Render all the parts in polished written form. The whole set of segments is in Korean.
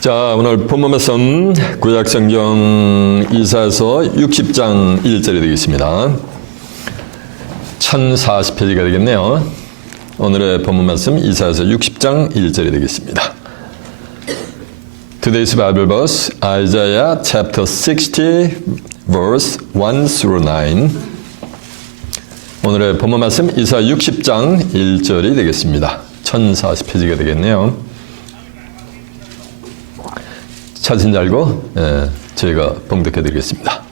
자, 오늘 본문 말씀 구약성경 이사야서 60장 1절이 되겠습니다. 1040페이지가 되겠네요. 오늘의 본문 말씀 이사야서 60장 1절이 되겠습니다. Today's Bible verse, Isaiah chapter 60, verse 1 through 9. 오늘의 본문 말씀 이사야 60장 1절이 되겠습니다. 1040페이지가 되겠네요. 찾으신 줄 알고 저희가 봉독해 드리겠습니다.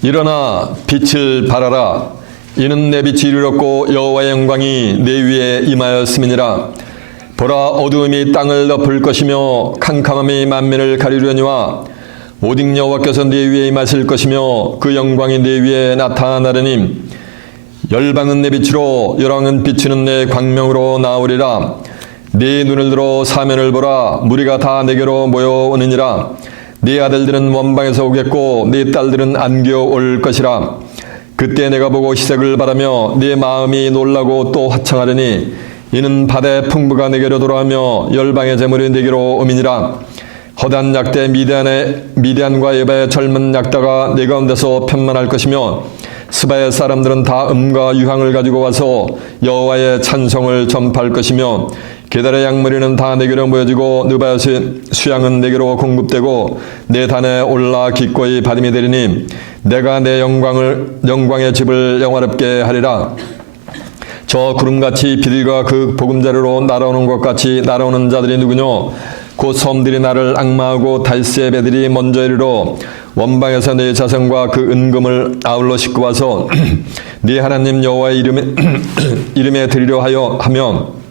일어나 빛을 발하라. 이는 내 빛이 이르렀고 여호와의 영광이 내 위에 임하였음이니라. 보라, 어두움이 땅을 덮을 것이며 캄캄함이 만민을 가리려니와 오직 여호와께서 내 위에 임하실 것이며 그 영광이 내 위에 나타나려니 열방은 내 빛으로 열왕은 비추는 내 광명으로 나오리라. 네 눈을 들어 사면을 보라. 무리가 다 내게로 모여오느니라. 네 아들들은 원방에서 오겠고 네 딸들은 안겨올 것이라. 그때 내가 보고 희색을 바라며 네 마음이 놀라고 또 화창하려니 이는 바다의 풍부가 내게로 돌아오며 열방의 재물이 내게로 오미니라. 허다한 약대 미디안과 에바의 젊은 약다가 네 가운데서 편만할 것이며 스바의 사람들은 다 음과 유향을 가지고 와서 여호와의 찬송을 전파할 것이며 게달의 양머리는 다 내게로 모여지고 느바요의 수양은 내게로 공급되고 내 단에 올라 기꺼이 받음이 되리니 내가 내 영광의 집을 영화롭게 하리라. 저 구름같이 비둘기가 그 보금자리로 날아오는 것 같이 날아오는 자들이 누구뇨? 곧 섬들이 나를 악마하고 달새의 배들이 먼저 이르러 원방에서 네 자성과 그 은금을 아울러 싣고 와서 네 하나님 여호와의 이름에 드리려 하면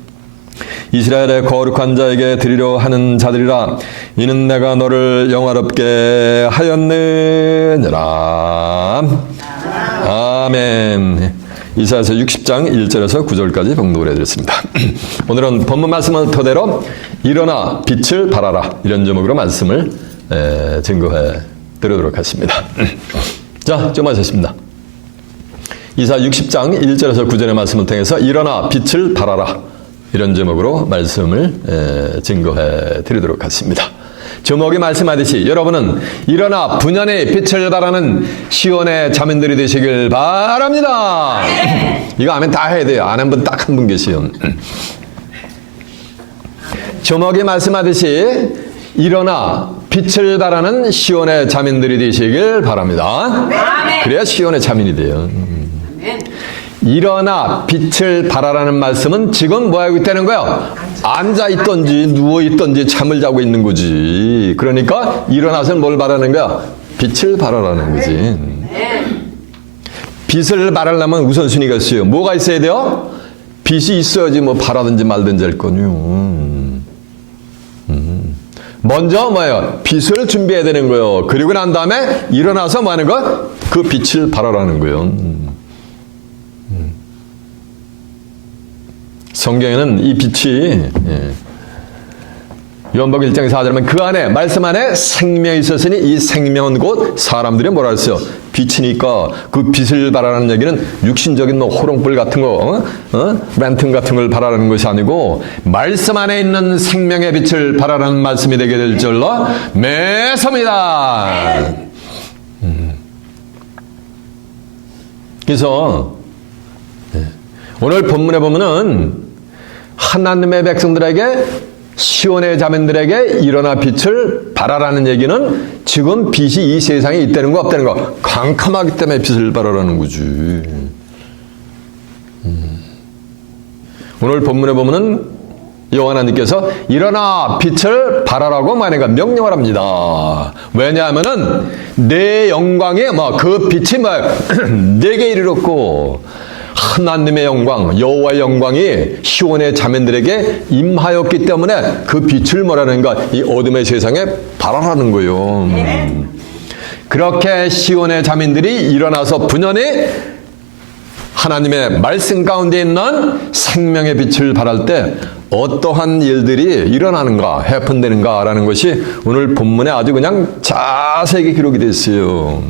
이스라엘의 거룩한 자에게 드리려 하는 자들이라. 이는 내가 너를 영화롭게 하였느니라. 아멘. 이사야서 60장 1절에서 9절까지 봉독을 해드렸습니다. 오늘은 본문 말씀을 토대로 일어나 빛을 발하라, 이런 제목으로 말씀을 증거해 드리도록 하겠습니다. 자, 좀 하셨습니다. 이사야 60장 1절에서 9절의 말씀을 통해서 일어나 빛을 발하라, 이런 제목으로 말씀을 증거해 드리도록 하겠습니다. 제목이 말씀하듯이 여러분은 일어나 분연히 빛을 발하는 시온의 자매들이 되시길 바랍니다. 이거 하면 다 해야 돼요. 안 한 분 딱 한 분 계시요. 제목이 말씀하듯이 일어나 빛을 발하는 시온의 자매들이 되시길 바랍니다. 그래야 시온의 자매이 돼요. 일어나 빛을 발하라는 말씀은 지금 뭐 하고 있다는 거예요? 앉아있던지 누워있던지 잠을 자고 있는 거지. 그러니까 일어나서 뭘 바라는 거야? 빛을 발하라는 거지. 빛을 발하려면 우선순위가 있어요. 뭐가 있어야 돼요? 빛이 있어야지 뭐 바라든지 말든지 할 거요. 먼저 뭐예요? 빛을 준비해야 되는 거예요. 그리고 난 다음에 일어나서 뭐 하는 거? 그 빛을 발하라는 거예요. 성경에는 이 빛이 요한복음 1장 4절에 보면 그 안에 말씀 안에 생명이 있었으니 이 생명은 곧 사람들이 뭐라 했어요? 빛이니까 그 빛을 발하는 얘기는 육신적인 뭐 호롱불 같은 거, 랜턴 같은 걸 발하는 것이 아니고 말씀 안에 있는 생명의 빛을 발하는 말씀이 되게 될 줄로 매섭니다. 그래서 오늘 본문에 보면은 하나님의 백성들에게 시온의 자매들에게 일어나 빛을 발하라는 얘기는 지금 빛이 이 세상에 있다는 거 없다는 거, 캄캄하기 때문에 빛을 발하라는 거지. 오늘 본문에 보면은 여호와 하나님께서 일어나 빛을 발하라고 만약에 명령을 합니다. 왜냐하면은 내 영광에 그 빛이 내게 이르렀고 하나님의 영광, 여호와의 영광이 시온의 자매들에게 임하였기 때문에 그 빛을 뭐라는가? 이 어둠의 세상에 발하라는 거예요. 그렇게 시온의 자매들이 일어나서 분연히 하나님의 말씀 가운데 있는 생명의 빛을 발할 때 어떠한 일들이 일어나는가, 해픈되는가라는 것이 오늘 본문에 아주 그냥 자세하게 기록이 되어 있어요.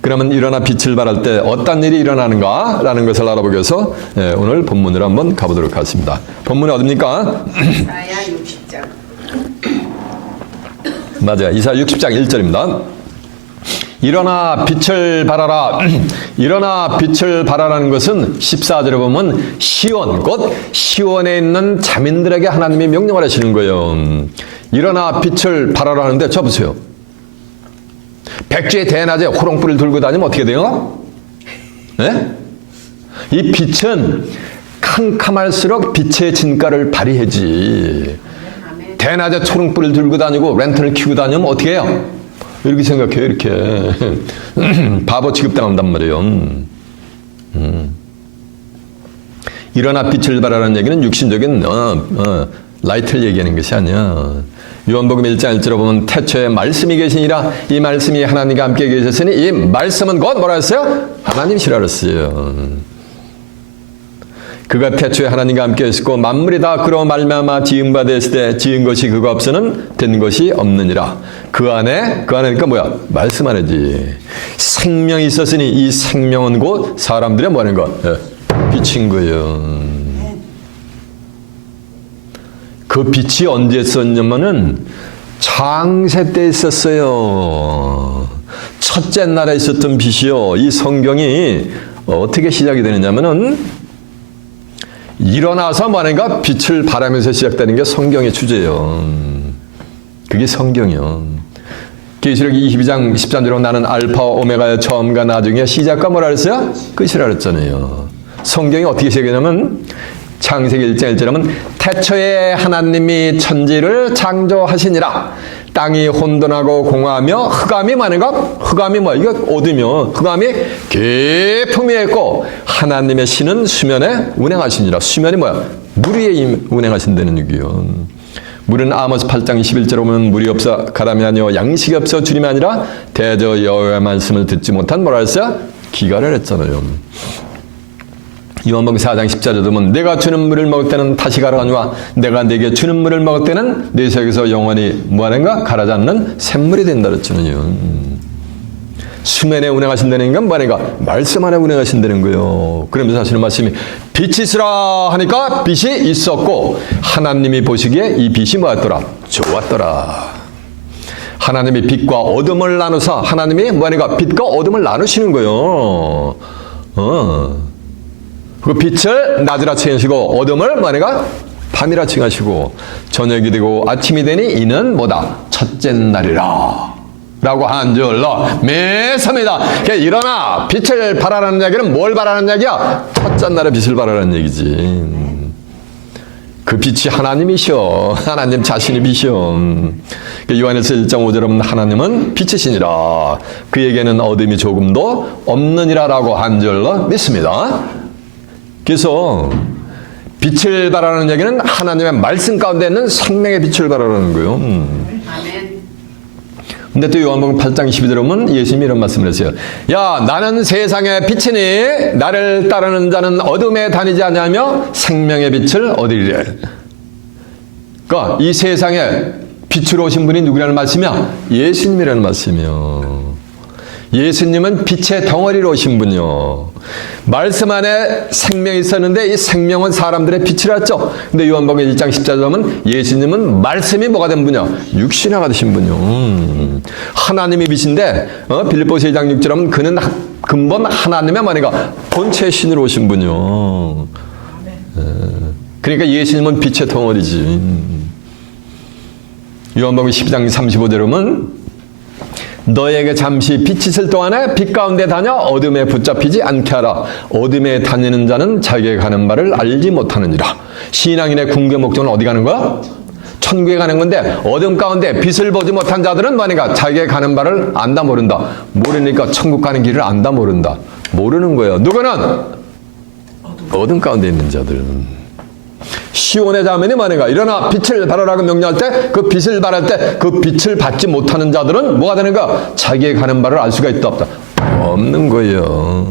그러면 일어나 빛을 발할 때 어떤 일이 일어나는가라는 것을 알아보기 위해서 오늘 본문으로 한번 가보도록 하겠습니다. 본문이 어딥니까? 이사야 60장 맞아요. 이사야 60장 1절입니다. 일어나 빛을 발하라. 일어나 빛을 발하라는 것은 14절에 보면 시온, 곧 시온에 있는 자민들에게 하나님이 명령을 하시는 거예요. 일어나 빛을 발하라는데 저 보세요. 백주의 대낮에 호롱불을 들고 다니면 어떻게 돼요? 네? 이 빛은 캄캄할수록 빛의 진가를 발휘하지. 대낮에 초롱불을 들고 다니고 랜턴을 켜고 다니면 어떻게 해요? 이렇게 생각해요. 이렇게 바보 취급당한단 말이에요. 일어나 빛을 발하라는 얘기는 육신적인 라이트를 얘기하는 것이 아니야. 요한복음 1장 1절에 보면 태초에 말씀이 계시니라. 이 말씀이 하나님과 함께 계셨으니 이 말씀은 곧 뭐라 했어요? 하나님이시라 그랬어요. 그가 태초에 하나님과 함께 했고 만물이 다 그로 말미암아 지은 바 되었을 때 지은 것이 그가 없어는 된 것이 없느니라. 그 안에 그러니까 뭐야? 말씀 안에지. 생명이 있었으니 이 생명은 곧 사람들의 뭐 하는 것? 빛인 거예요. 그 빛이 언제 있었냐면은 창세 때 있었어요. 첫째 날에 있었던 빛이요. 이 성경이 어떻게 시작이 되느냐면은 일어나서 뭐하는가? 빛을 발하면서 시작되는 게 성경의 주제예요. 그게 성경이요. 계시록 22장 13절로 나는 알파 오메가의 처음과 나중에 시작과 뭐라 그랬어요? 끝이라 그랬잖아요. 성경이 어떻게 시작하냐면 창세기 1장 1절에 하면 태초에 하나님이 천지를 창조하시니라. 땅이 혼돈하고 공허하며 흑암이 많은가? 흑암이 뭐야? 이거 어두며 흑암이 깊음이 있고 하나님의 신은 수면에 운행하시니라. 수면이 뭐야? 물 위에 운행하신다는 얘기요. 물은 아모스 8장 11절에 보면 물이 없어 가람이 아니요 양식이 없어 주님이 아니라 대저 여호와의 말씀을 듣지 못한 뭐라 했어요? 기가를 했잖아요. 요한복음 4장 10절에 보면 내가 주는 물을 먹을 때는 다시 가라앉아 내가 내게 주는 물을 먹을 때는 내 속에서 영원히 뭐하는가? 가라지 않는 샘물이 된다 그랬잖아요. 수면에 운행하신다는 건 뭐하는가? 말씀 안에 운행하신다는 거예요. 그러면서 하시는 말씀이 빛이 있으라 하니까 빛이 있었고 하나님이 보시기에 이 빛이 뭐였더라? 좋았더라. 하나님이 빛과 어둠을 나누사 하나님이 뭐하는가? 빛과 어둠을 나누시는 거예요. 그 빛을 낮이라 칭하시고 어둠을 뭐하는가? 밤이라 칭하시고 저녁이 되고 아침이 되니 이는 뭐다? 첫째 날이라 라고 한 줄로 매섭니다. 그러니까 일어나 빛을 발하라는 얘기는 뭘 발하라는 얘기야? 첫째 날에 빛을 발하라는 얘기지. 그 빛이 하나님이셔. 하나님 자신이 빛이셔. 요한일서 1장 5절에 보면 하나님은 빛이시니라. 그에게는 어둠이 조금도 없느니라 라고 한 줄로 믿습니다. 그래서 빛을 발하는 얘기는 하나님의 말씀 가운데 있는 생명의 빛을 발하라는 거예요. 아멘. 근데 또 요한복음 8장 12절에 보면 예수님이 이런 말씀을 했어요. 야, 나는 세상의 빛이니 나를 따르는 자는 어둠에 다니지 아니하며 생명의 빛을 얻으리래. 그러니까 이 세상에 빛으로 오신 분이 누구라는 말씀이야? 예수님이라는 말씀이요. 예수님은 빛의 덩어리로 오신 분이요. 말씀 안에 생명이 있었는데 이 생명은 사람들의 빛이랐죠. 근데 요한복음 1장 10절에 보면 예수님은 말씀이 뭐가 된 분이요? 육신화가 되신 분이요. 하나님이 빛인데 빌립보서 2장 6절에 보면 그는 근본 하나님의 뭐니까 본체 신으로 오신 분이요. 그러니까 예수님은 빛의 덩어리지. 요한복음 12장 35절에 보면 너에게 잠시 빛이 있을 동안에 빛 가운데 다녀 어둠에 붙잡히지 않게 하라. 어둠에 다니는 자는 자기가 가는 바를 알지 못하느니라. 신앙인의 궁극의 목적은 어디 가는 거야? 천국에 가는 건데 어둠 가운데 빛을 보지 못한 자들은 뭐니까 자기가 가는 바를 안다 모른다. 모르니까 천국 가는 길을 안다 모른다. 모르는 거예요. 누구는? 어둠 가운데 있는 자들은. 시온의 자매니 뭐니까 일어나 빛을 발하라고 명령할 때 그 빛을 발할 때 그 빛을 받지 못하는 자들은 뭐가 되는가? 자기의 가는 바를 알 수가 있다 없다? 없는 거예요.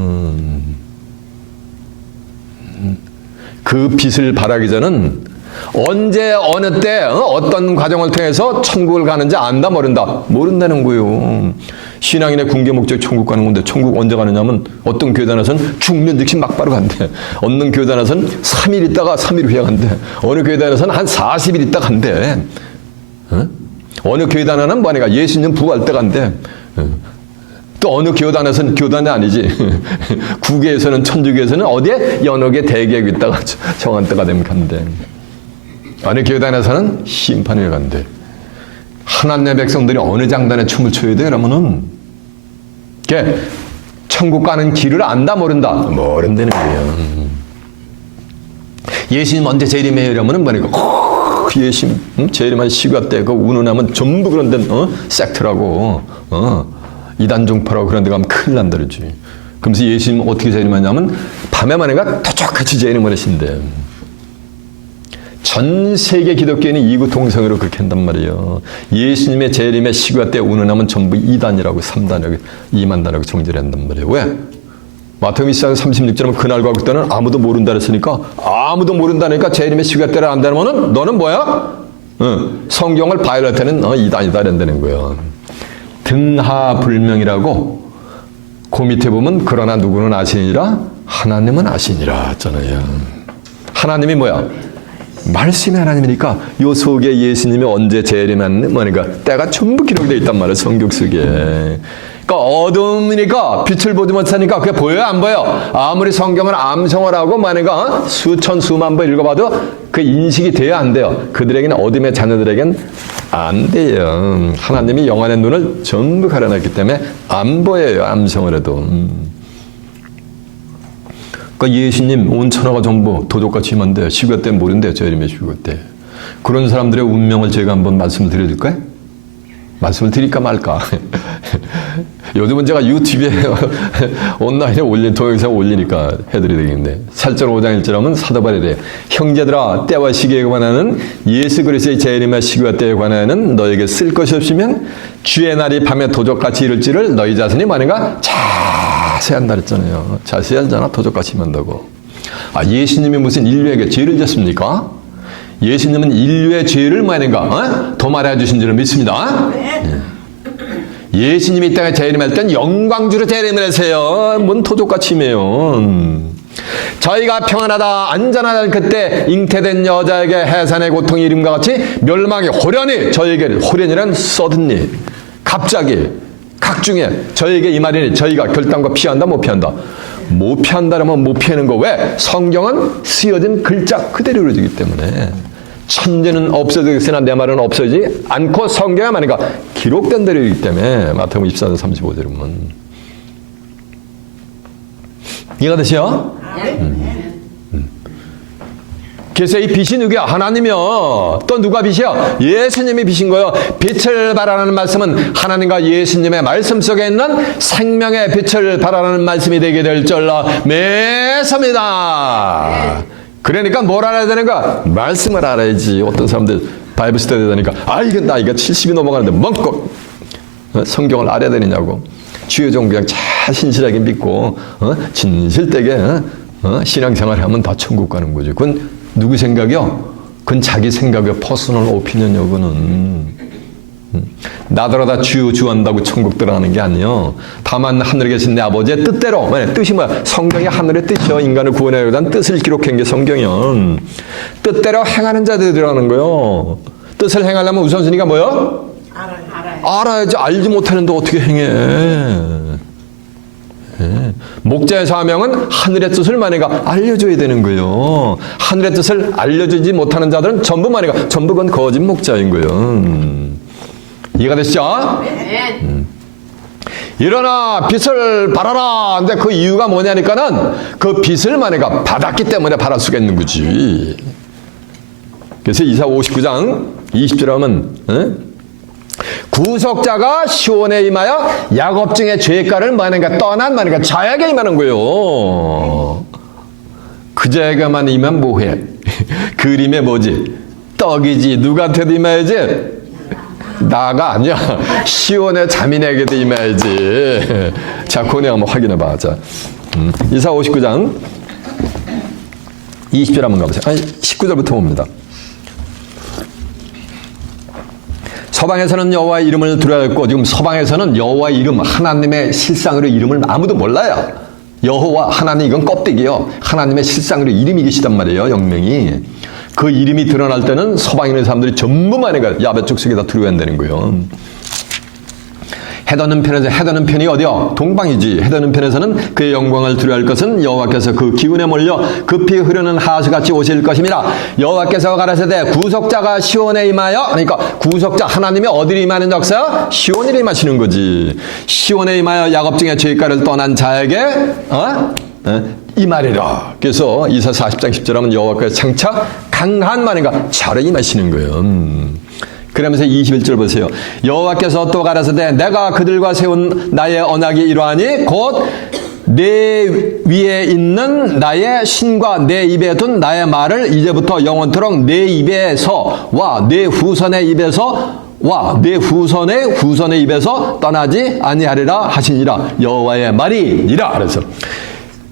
그 빛을 발하기 전은 언제 어느 때 어떤 과정을 통해서 천국을 가는지 안다 모른다? 모른다는 거예요. 신앙인의 궁극의 목적이 천국 가는 건데 천국 언제 가느냐면 어떤 교회 다녀서는 죽는 즉시 막바로 간대. 어느 교회 다녀서는 3일 있다가 3일 후에 간대. 어느 교회 다녀서는 한 40일 있다가 간대. 어느 교회단에는 뭐니까 예수님 부활 때간데 또 어느 교단에서는 교단이 아니지. 구계에서는 천주교에서는 어디에 연옥의 대계에 있다가 정한 때가 되면 간대. 어느 교단에서는 심판에 간대. 하나님의 백성들이 어느 장단에 춤을 춰야 돼? 그러면은 천국 가는 길을 안다 모른다? 모른다는 거예요. 예수님 언제 재림해요? 이러면은 뭐니까 예수님 재림한 시가 때 그 운운하면 전부 그런 데 섹트라고 이단 종파라고 그런 데 가면 큰일 난다 그러지. 그러면서 예수님 어떻게 재림하냐면 밤에 만약에 터쩍같이 재림을 하신대. 전 세계 기독교인이 이구동성으로 그렇게 한단 말이에요. 예수님의 재림의 시가 때 운운하면 전부 2단이라고 3단이라고 2만단이라고 정죄를 한단 말이에요. 왜? 마태복음 24장 36절은 그날과 그때는 아무도 모른다 그랬으니까 아무도 모른다니까 재림의 시가 때를 안다면 너는 뭐야? 성경을 바이올렛하는 이단이다 이런다는 거예요. 등하불명이라고 그 밑에 보면 그러나 누구는 아시니라 하나님은 아시니라 했잖아요. 하나님이 뭐야? 말씀의 하나님이니까 요 속에 예수님이 언제 재림하는 뭐니까 때가 전부 기록되어 있단 말이에요. 성경 속에. 그러니까 어둠이니까 빛을 보지 못하니까 그게 보여요? 안 보여? 아무리 성경을 암송을 하고 뭐니까 수천 수만 번 읽어봐도 그 인식이 돼야 안 돼요. 그들에게는 어둠의 자녀들에게는 안 돼요. 하나님이 영안의 눈을 전부 가려놨기 때문에 안 보여요. 암송을 해도. 그러니까 예수님 온 천하가 전부 도적같이 임한데 시가 때 모른대요. 재림의 시가 때. 그런 사람들의 운명을 제가 한번 말씀을 드려줄까요? 말씀을 드릴까 말까. 요즘은 제가 유튜브에 온라인에 동영상 올리니까 해드려야 되겠는데 8절 5장 1절하면 사도 바울이 형제들아 때와 시기에 관하는 예수 그리스도의 재림의 시기와 때에 관하여는 너에게 쓸 것이 없으면 주의 날이 밤에 도적같이 이를지를 너희 자신이 많은가 자세히 한다 그랬잖아요. 자세히 하잖아. 도적같이 임한다고. 예수님이 무슨 인류에게 죄를 졌습니까? 예수님은 인류의 죄를 뭐하는가? 도말해 주신 줄을 믿습니다. 네. 예수님이 이 땅에 재림할 땐 영광주로 재림을 하세요. 뭔 도적같이 임해요. 저희가 평안하다 안전하다 그때 잉태된 여자에게 해산의 고통이 이름과 같이 멸망이 호련히 저에게 호련이란 서든니 갑자기 각중에 저에게 이 말이니 저희가 결단과 피한다 못 피한다? 못 피한다라면 못 피하는 거 왜? 성경은 쓰여진 글자 그대로 이루어지기 때문에 천재는 없어지겠으나 내 말은 없어지지 않고 성경에 많으니까 기록된 대로이기 때문에 마태복음 24장 35절에 보면 이해가 되시죠? 그래서 이 빛이 누구야? 하나님이요. 또 누가 빛이야? 예수님이 빛인 거예요. 빛을 발하라는 말씀은 하나님과 예수님의 말씀 속에 있는 생명의 빛을 발하라는 말씀이 되게 될 줄로 믿습니다. 그러니까 뭘 알아야 되는가? 말씀을 알아야지. 어떤 사람들 바이블 스터디 되니까 이거 70이 넘어가는데 멍꼭 성경을 알아야 되느냐고. 주의 종 그냥 잘 신실하게 믿고 진실되게 신앙생활을 하면 다 천국 가는 거죠. 그건 누구 생각이요? 그건 자기 생각이요. 퍼스널 오피니언이요. 그거는. 나더러 다 주한다고 천국 들어가는 게 아니요. 다만 하늘에 계신 내 아버지의 뜻대로. 뜻이 뭐야? 성경이 하늘의 뜻이요. 인간을 구원하기 위한 뜻을 기록한 게 성경이요. 뜻대로 행하는 자들이 들어가는 거요. 뜻을 행하려면 우선순위가 뭐요? 알아야지. 알지 못하는데 어떻게 행해. 목자의 사명은 하늘의 뜻을 만약에 알려줘야 되는 거예요. 하늘의 뜻을 알려주지 못하는 자들은 전부 만약에 전부 그건 거짓 목자인 거예요. 이해가 되시죠? 네. 일어나 빛을 발하라. 근데 그 이유가 뭐냐니까는 그 빛을 만약에 받았기 때문에 발할 수가 있는 거지. 그래서 이사 59장 20절 하면 구속자가 시온에 임하여 야곱증의 죄가를 만약에 떠난 만약에 자에게 임하는 거예요. 그자에게만 임하면 뭐해? 그림에 뭐지? 떡이지. 누구한테도 임해야지? 나가 아니야. 시온의 자민에게도 임해야지. 자, 그거 한번 확인해봐. 자, 이사 59장 20절 한번 가보세요. 19절부터 봅니다. 서방에서는 여호와의 이름을 두려워했고 지금 서방에서는 여호와의 이름 하나님의 실상으로 이름을 아무도 몰라요. 여호와 하나님 이건 껍데기요. 하나님의 실상으로 이름이 계시단 말이에요. 영명이. 그 이름이 드러날 때는 서방에 있는 사람들이 전부 만해가 야베 족속에다 두려워한다는 거예요. 해돋는 편에서 해돋는 편이 어디요? 동방이지. 해돋는 편에서는 그의 영광을 두려워할 것은 여호와께서 그 기운에 몰려 급히 흐르는 하수같이 오실 것입니다. 여호와께서 가라사대 구속자가 시온에 임하여, 그러니까 구속자 하나님이 어디로 임하는 역사? 시온에 임하시는 거지. 시온에 임하여 야곱 중에 죄가를 떠난 자에게 임하리라. 그래서 이사 40장 10절 하면 여호와께서 장차 강한 말인가 자로 임하시는 거예요. 그러면서 21절 보세요. 여호와께서 또 가라사대 내가 그들과 세운 나의 언약이 이러하니 곧 내 위에 있는 나의 신과 내 입에 둔 나의 말을 이제부터 영원토록 내 입에서와 내 후손의 입에서 내 후손의 입에서 떠나지 아니하리라 하시니라. 여호와의 말이니라. 그래서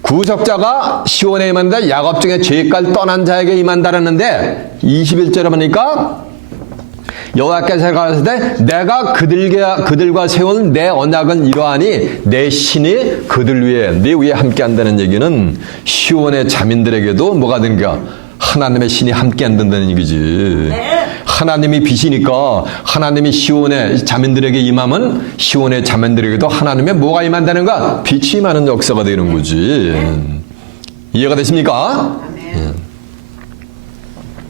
구속자가 시온에 임한다. 야곱 중에 죄까지 떠난 자에게 임한다라는데 21절에 보니까 여호와께서 가라사대 내가 그들과 세운 내 언약은 이러하니 내 신이 그들 위에 내 위에 함께한다는 얘기는 시온의 자민들에게도 뭐가 되는가? 하나님의 신이 함께한다는 얘기지. 하나님이 빛이니까 하나님이 시온의 자민들에게 임하면 시온의 자민들에게도 하나님의 뭐가 임한다는가? 빛이 임하는 역사가 되는 거지. 이해가 되십니까?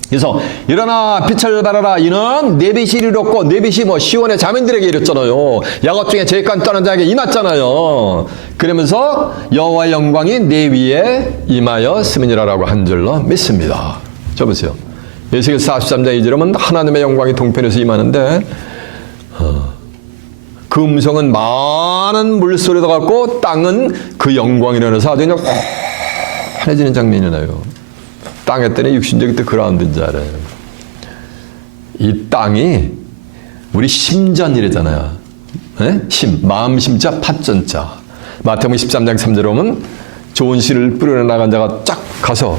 그래서 일어나 빛을 발하라. 이는 내 빛이 이르렀고 내 빛이 시온의 자민들에게 이랬잖아요. 야곱 중에 죄까지 떠난 자에게 임했잖아요. 그러면서 여호와의 영광이 내 위에 임하였음이니라라고 한 줄로 믿습니다. 저 보세요. 에스겔 43장 2절에 보면 하나님의 영광이 동편에서 임하는데 그 음성은 많은 물소리도 같고 땅은 그 영광이라는 해서 아주 그냥 환해지는 장면이 나요. 땅에 때는 육신적인 때 그라운드인 줄 알아요. 이 땅이 우리 심전이래잖아요. 마음 심자 팥전자. 마태복음 13장 3절에 보면 좋은 씨를 뿌려 나간 자가 쫙 가서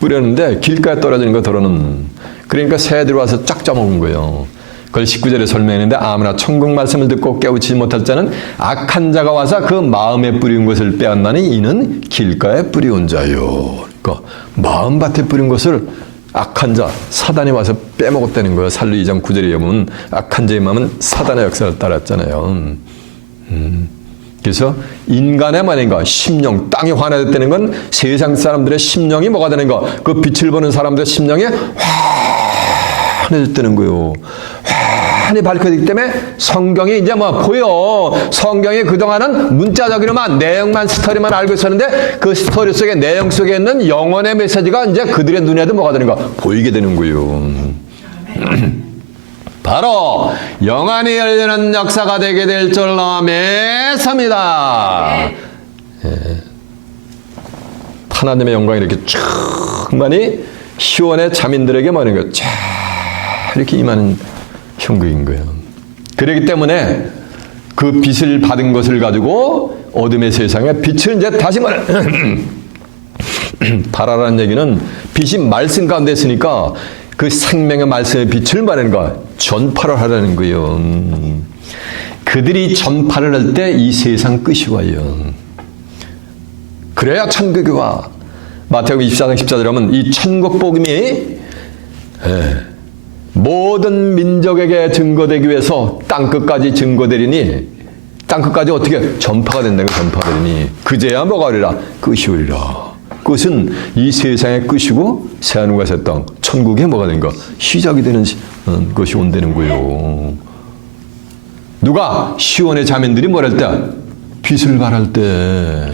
뿌렸는데 길가에 떨어지는 거 더러는 그러니까 새들이 와서 쫙 짜먹은 거예요. 그걸 19절에 설명했는데 아무나 천국 말씀을 듣고 깨우치지 못할 자는 악한 자가 와서 그 마음에 뿌린 것을 빼앗나니 이는 길가에 뿌리온 자요. 그러니까 마음밭에 뿌린 것을 악한 자, 사단이 와서 빼먹었다는 거예요. 살리 2장 9절에 보면 악한 자의 마음은 사단의 역사를 따랐잖아요. 그래서 인간의 말인가 심령, 땅이 환해졌다는 건 세상 사람들의 심령이 뭐가 되는가? 그 빛을 보는 사람들의 심령이 환해졌다는 거예요. 환히 밝혀지기 때문에 성경이 이제 보여. 성경이 그동안은 문자적으로만 내용만 스토리만 알고 있었는데 그 스토리 속에 내용 속에 있는 영혼의 메시지가 이제 그들의 눈에도 뭐가 되는가? 보이게 되는 거예요. 바로 영안이 열리는 역사가 되게 될 줄로 믿습니다. 하나님의 영광이 이렇게 충만히 시온의 자민들에게 뭐는 거예요? 쫙 이렇게 임하는 형국인 거예요. 그렇기 때문에 그 빛을 받은 것을 가지고 어둠의 세상에 빛을 이제 다시 발하라는 얘기는 빛이 말씀 가운데 있으니까 그 생명의 말씀의 빛을 말하는 거 전파를 하라는 거예요. 그들이 전파를 할 때 이 세상 끝이 와요. 그래야 천국이 와. 마태복음 24장 14절에 하면 이 천국 복음이 모든 민족에게 증거되기 위해서 땅끝까지 증거되리니 땅끝까지 어떻게 전파가 된다는 거 전파되리니 그제야 뭐가 오리라? 끝이 오리라. 끝은 이 세상의 끝이고 새하늘과 새 땅 천국의 뭐가 되는가? 시작이 되는 것이 온다는 거예요. 누가? 시온의 자매들이 뭐랄 때? 빛을 발할 때.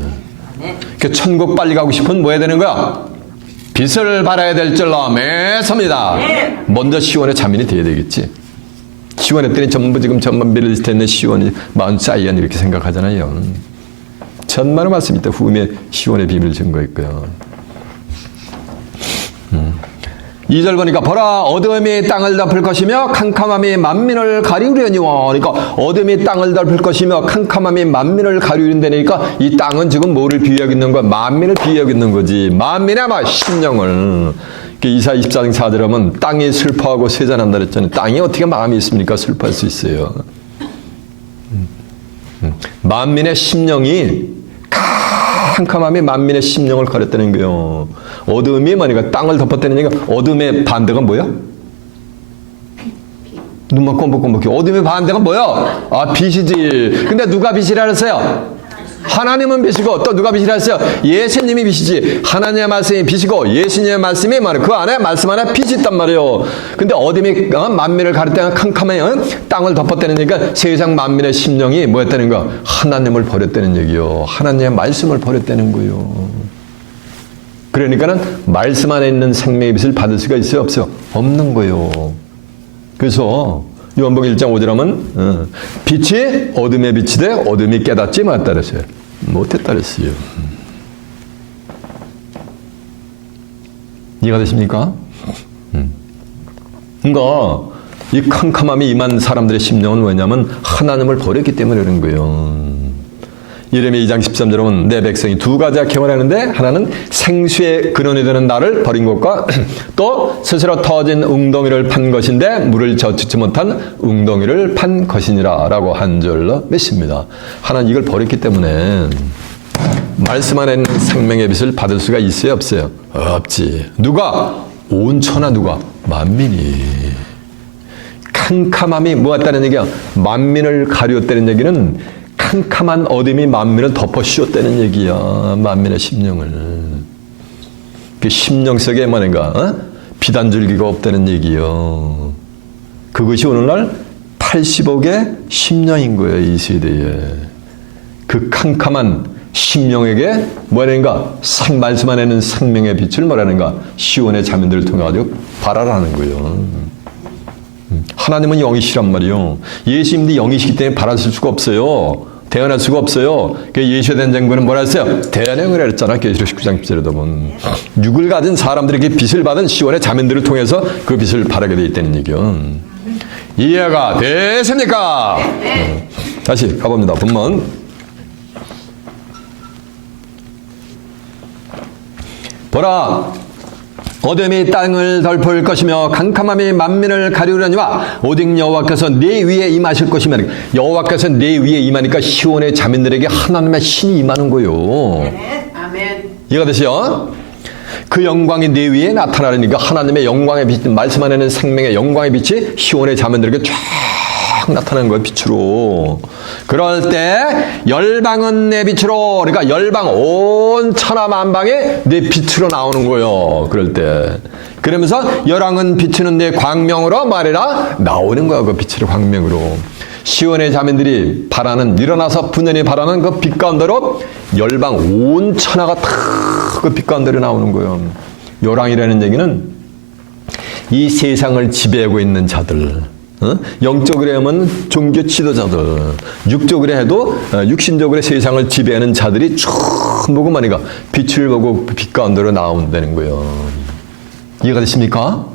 그 천국 빨리 가고 싶으면 뭐 해야 되는 거야? 빛을 발해야 될 줄로 믿습니다. 먼저 시온의 자민이 돼야 되겠지. 시온의 때는 전부 지금 전만 빌리스트에 있는 시온이 마운 사이언 이렇게 생각하잖아요. 천만의 말씀이 있다. 후음에 시온의 비밀을 증거했고요. 2절 보니까 보라 어둠이 땅을 덮을 것이며 캄캄함이 만민을 가리우려니와. 그러니까 어둠이 땅을 덮을 것이며 캄캄함이 만민을 가리우린다니까 이 땅은 지금 뭐를 비유하고 있는 거야? 만민을 비유하고 있는 거지. 만민의 심령을. 이사 24장 4절에 하면 땅이 슬퍼하고 쇠잔한다 그랬잖아요. 땅이 어떻게 마음이 있습니까? 슬퍼할 수 있어요. 만민의 심령이 캄캄함이 만민의 심령을 가렸다는 거예요. 어둠이 뭐니까 땅을 덮었다는 얘기가, 어둠의 반대가 뭐야? 눈만 껌뻑껌뻑해. 어둠의 반대가 뭐야? 아, 빛이지. 근데 누가 빛이라 그랬어요? 하나님은 빛이고, 또 누가 빛이라 했어요? 예수님이 빛이지. 하나님의 말씀이 빛이고 예수님의 말씀이 그 안에 말씀 안에 빛이 있단 말이에요. 근데 어둠이 만민을 가렸다는 캄캄해 땅을 덮었다는 얘기가 세상 만민의 심령이 뭐였다는 거? 하나님을 버렸다는 얘기요. 하나님의 말씀을 버렸다는 거요. 그러니까는 말씀 안에 있는 생명의 빛을 받을 수가 있어요, 없어요? 없는 거요. 그래서 요한복음 1장 5절 하면 빛이 어둠의 빛이 돼 어둠이 깨닫지 못했다 그랬어요. 못했다 그랬어요. 이해가 되십니까? 그러니까 이 캄캄함이 임한 사람들의 심령은 뭐냐면 하나님을 버렸기 때문에 그런 거예요. 예레미야 2장 13절 보면 내 백성이 두 가지 악행을 하는데 하나는 생수의 근원이 되는 나를 버린 것과 또 스스로 터진 웅덩이를 판 것인데 물을 젖히지 못한 웅덩이를 판 것이니라 라고 한 줄로 맺습니다. 하나는 이걸 버렸기 때문에 말씀 안에 있는 생명의 빛을 받을 수가 있어요, 없어요? 없지. 누가? 온 천하 누가? 만민이. 캄캄함이 뭐였다는 얘기야? 만민을 가리웠다는 얘기는 캄캄한 어둠이 만민을 덮어 씌웠다는 얘기야. 만민의 심령을. 그 심령 속에 뭐인가? 빛 한 줄기가 없다는 얘기요. 그것이 오늘날 80억의 심령인 거예요. 이 세대에. 그 캄캄한 심령에게 뭐라는가? 말씀 안에는 생명의 빛을 뭐라는가? 시온의 자민들을 통해 가지고 발하라는 거예요. 하나님은 영이시란 말이요. 예수님도 영이시기 때문에 발하실 수가 없어요. 대언할 수가 없어요. 예수에 대한 증거는 뭐라 했어요? 대언을 했잖아. 계시록 19장 10절에도 보면. 육을 가진 사람들에게 빛을 받은 시온의 자민들을 통해서 그 빛을 발하게 되어 있다는 얘기요. 이해가 되십니까? 다시 가봅니다. 본문. 보라, 어둠이 땅을 덮을 것이며 캄캄함이 만민을 가리우려니와 오직 여호와께서 네 위에 임하실 것이며 여호와께서 네 위에 임하니까 시온의 자민들에게 하나님의 신이 임하는 거요. 아멘. 이해가 되시죠? 그 영광이 네 위에 나타나려니까 하나님의 영광의 빛, 말씀 안에는 생명의 영광의 빛이 시온의 자민들에게 쫙 나타나는 거예요, 빛으로. 그럴 때 열방은 내 빛으로, 그러니까 열방 온 천하 만방에 내 빛으로 나오는 거예요. 그럴 때. 그러면서 열왕은 비치는 내 광명으로 말해라 나오는 거야. 그 빛의 광명으로. 시온의 자민들이 바라는, 일어나서 분연히 바라는 그 빛 가운데로 열방 온 천하가 다 그 빛 가운데로 나오는 거예요. 열왕이라는 얘기는 이 세상을 지배하고 있는 자들, 영적으로 하면 종교 지도자들, 육적으로 해도 육신적으로 세상을 지배하는 자들이 전부가 뭐니까 빛을 보고 빛 가운데로 나온다는 거예요. 이해가 되십니까?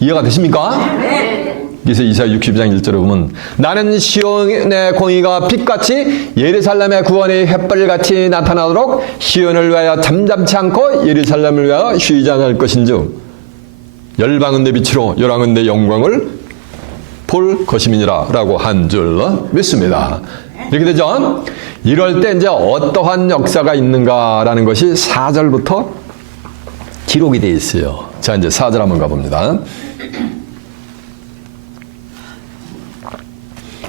이해가 되십니까? 네. 그래서 이사야 60장 1절에 보면 나는 시온의 공의가 빛같이 예루살렘의 구원이 햇벌같이 나타나도록 시온을 위하여 잠잠치 않고 예루살렘을 위하여 쉬지 않을 것인즉 열방은 내 빛으로 열왕은 내 영광을 볼 것임이니라 라고 한 줄로 믿습니다. 이렇게 되죠? 이럴 때 이제 어떠한 역사가 있는가라는 것이 4절부터 기록이 되어 있어요. 자, 이제 4절 한번 가봅니다.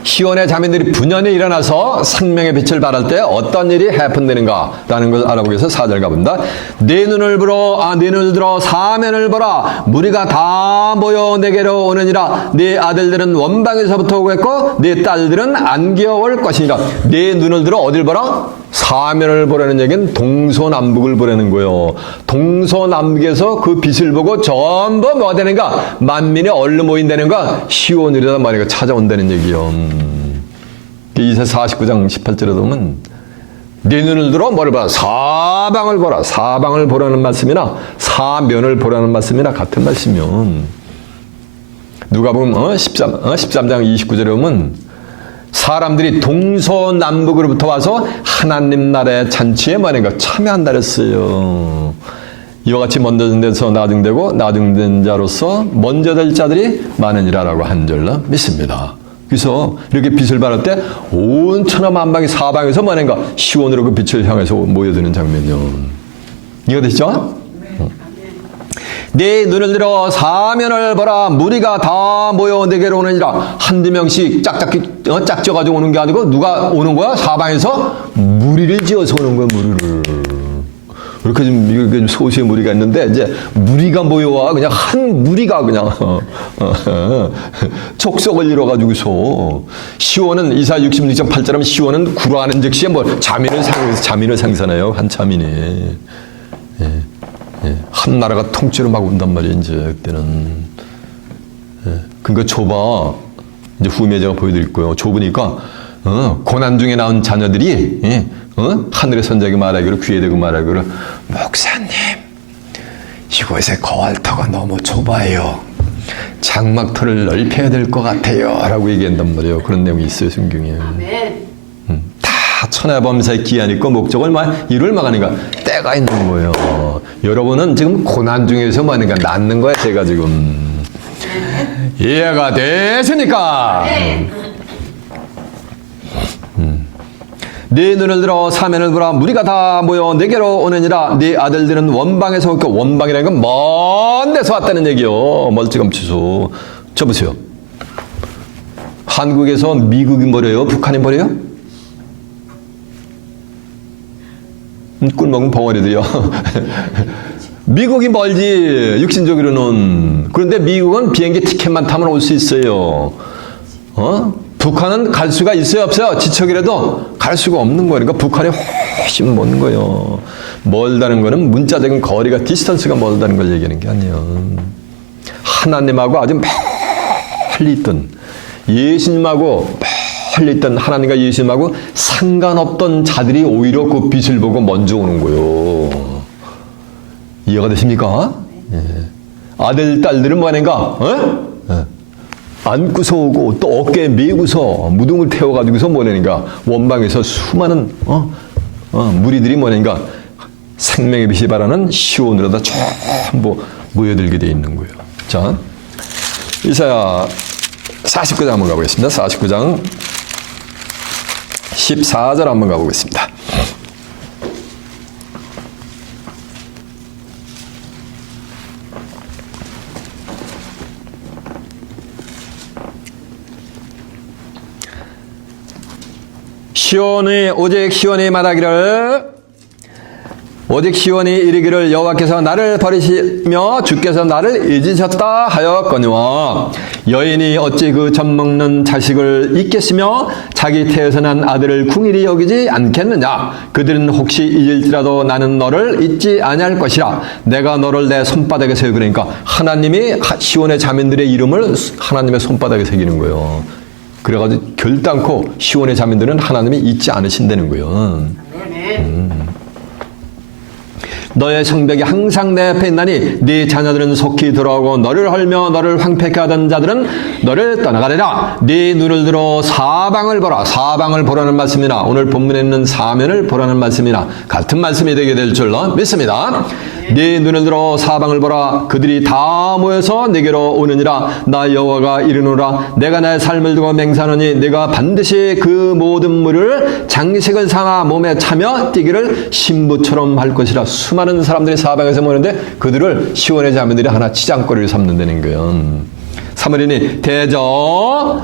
시온의 자민들이 분연히 일어나서 생명의 빛을 발할 때 어떤 일이 해픈되는가라는 걸 알아보기 위해서 4절 가봅니다. 내 눈을 들어 사면을 보라. 무리가 다 모여 내게로 오느니라. 네 아들들은 원방에서부터 오겠고 네 딸들은 안겨 올 것이니라. 내 눈을 들어 어딜 보라? 사면을 보라는 얘기는 동서남북을 보라는 거예요. 동서남북에서 그 빛을 보고 전부 뭐가 되는가? 만민이 얼른 모인다는가? 시온이라다 말이가 찾아온다는 얘기요. 이사 49장 18절에 보면 네 눈을 들어 뭐를 보라? 사방을 보라. 사방을 보라는 말씀이나 사면을 보라는 말씀이나 같은 말씀이면 누가 보면 13장 29절에 보면 사람들이 동서남북으로부터 와서 하나님 나라의 잔치에 뭐인가 참여한다 그랬어요. 이와 같이 먼저 된 데서 나중되고 나중된 자로서 먼저 될 자들이 많으니라라고 한 줄로 믿습니다. 그래서 이렇게 빛을 발할 때 온 천하만방이 사방에서 뭐는가 시온으로 그 빛을 향해서 모여드는 장면이요. 이해되시죠? 네 눈을 들어 사면을 보라. 무리가 다 모여 내게로 오느니라. 한두 명씩 짝져가지고 오는 게 아니고 누가 오는 거야? 사방에서 무리를 지어서 오는 거야. 무리를. 이렇게 좀 소수의 무리가 있는데 이제 무리가 모여와 그냥 한 무리가 그냥 족속을 이뤄가지고서 시온은 이사 66.8절하면 시온은 구라하는 즉시 뭐 자민을 상상해요. 한 자민이. 예. 예, 한 나라가 통째로 막 온단 말이에요, 이제, 그때는. 예, 그러니까 좁아. 이제 후미에 제가 보여드릴 거예요. 좁으니까, 고난 중에 나온 자녀들이, 하늘의 선자에게 말하기를, 귀에 대고 말하기를, 목사님, 이곳에 거할터가 너무 좁아요. 장막터를 넓혀야 될 것 같아요. 라고 얘기한단 말이에요. 그런 내용이 있어요, 성경에. 아멘. 천하범사의 기한 있고 목적을 이룰 망하니까 때가 있는 거예요. 여러분은 지금 고난 중에서 뭐하니까 낫는 거야. 제가 지금 이해가 되십니까? 네 눈을 들어 사면을 보라. 무리가 다 모여 내게로 오느니라. 네 아들들은 원방에서 왔고, 원방이라는 건 먼 데서 왔다는 얘기요. 멀찌감치소. 저 보세요. 한국에서 미국이 뭐래요? 북한이 뭐래요? 꿀먹은 벙어리도요. 미국이 멀지, 육신적으로는. 그런데 미국은 비행기 티켓만 타면 올 수 있어요. 북한은 갈 수가 있어요, 없어요? 지척이라도 갈 수가 없는 거예요. 그러니까 북한이 훨씬 먼 거예요. 멀다는 거는 문자적인 거리가, 디스턴스가 멀다는 걸 얘기하는 게 아니에요. 하나님하고 아주 멀리 있던, 예수님하고 멀리 있던 하나님과 예수님하고 상관없던 자들이 오히려 그 빛을 보고 먼저 오는 거예요. 이해가 되십니까? 예. 아들, 딸들은 뭐하는가? 안고서 오고 또 어깨에 메고서 무등을 태워가지고서 뭐하는가? 원방에서 수많은 무리들이 뭐하는가? 생명의 빛이 바라는 시온으로다 전부 모여들게 돼 있는 거예요. 자, 이사야 49장 한번 가보겠습니다. 49장 14절 한번 가보겠습니다. 오직 시온이 말하기를, 오직 시온이 이르기를 여호와께서 나를 버리시며 주께서 나를 잊으셨다 하였거니와 여인이 어찌 그 젖먹는 자식을 잊겠으며 자기 태에서 난 아들을 궁일이 여기지 않겠느냐. 그들은 혹시 잊을지라도 나는 너를 잊지 아니할 것이라. 내가 너를 내 손바닥에 새겨. 그러니까 하나님이 시온의 자민들의 이름을 하나님의 손바닥에 새기는 거예요. 그래가지고 결단코 시온의 자민들은 하나님이 잊지 않으신다는 거예요. 너의 성벽이 항상 내 옆에 있나니 네 자녀들은 속히 돌아오고 너를 헐며 너를 황폐케 하던 자들은 너를 떠나가리라. 네 눈을 들어 사방을 보라. 사방을 보라는 말씀이나 오늘 본문에 있는 사면을 보라는 말씀이나 같은 말씀이 되게 될 줄로 믿습니다. 네 눈을 들어 사방을 보라. 그들이 다 모여서 내게로 오느니라. 나 여호와가 이르노라. 내가 나의 삶을 두고 맹세하노니 내가 반드시 그 모든 무리를 장식을 삼아 몸에 차며 뛰기를 신부처럼 할 것이라. 수많은 사람들이 사방에서 모이는데 그들을 시온의 자매들이 하나 치장거리를 삼는다는 거예요. 사무리니 대저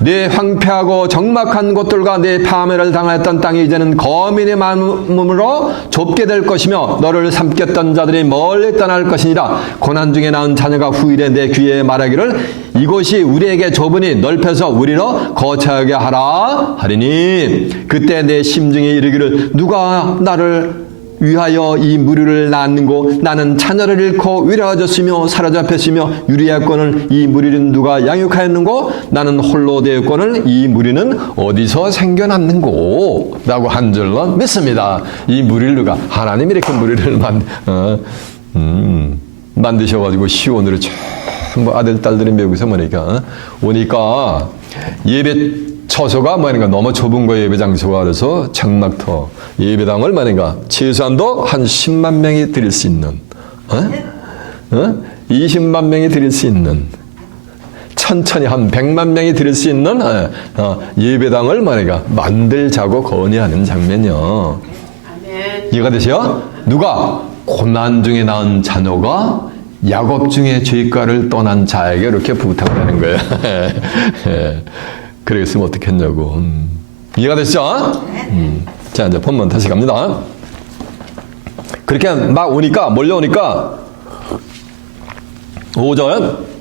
네 황폐하고 적막한 곳들과 네 파멸을 당하였던 땅이 이제는 거민의 마음으로 좁게 될 것이며 너를 삼켰던 자들이 멀리 떠날 것이니라. 고난 중에 낳은 자녀가 후일에 내 귀에 말하기를 이곳이 우리에게 좁으니 넓혀서 우리로 거처하게 하라 하리니 그때 내 심중이 이르기를 누가 나를 위하여 이 무리를 낳는고 나는 자녀를 잃고 위로하였으며 사로잡혔으며 유리하였거늘 이 무리는 누가 양육하였는고 나는 홀로 되었거늘 이 무리는 어디서 생겨났는고 라고 한 줄로 믿습니다. 이 무리를 누가 하나님이 이렇게 무리를 만드셔가지고 시온으로 전부 아들 딸들이 메고서 오니까 예배 처소가 뭐니까 너무 좁은 거예요. 예배 장소가. 그래서 장막터 예배당을 뭐니까 최소한도 한 10만 명이 드릴 수 있는 20만 명이 드릴 수 있는 천천히 한 100만 명이 들을 수 있는 예배당을 말이야 만들자고 건의하는 장면이요. 이해가 되세요? 누가? 고난 중에 낳은 자녀가 야곱 중에 죄가를 떠난 자에게 이렇게 부탁하는 거예요. 그랬으면 어떻겠냐고. 이해가 됐죠? 자, 이제 본문 다시 갑니다. 그렇게 막 오니까, 몰려오니까, 5절.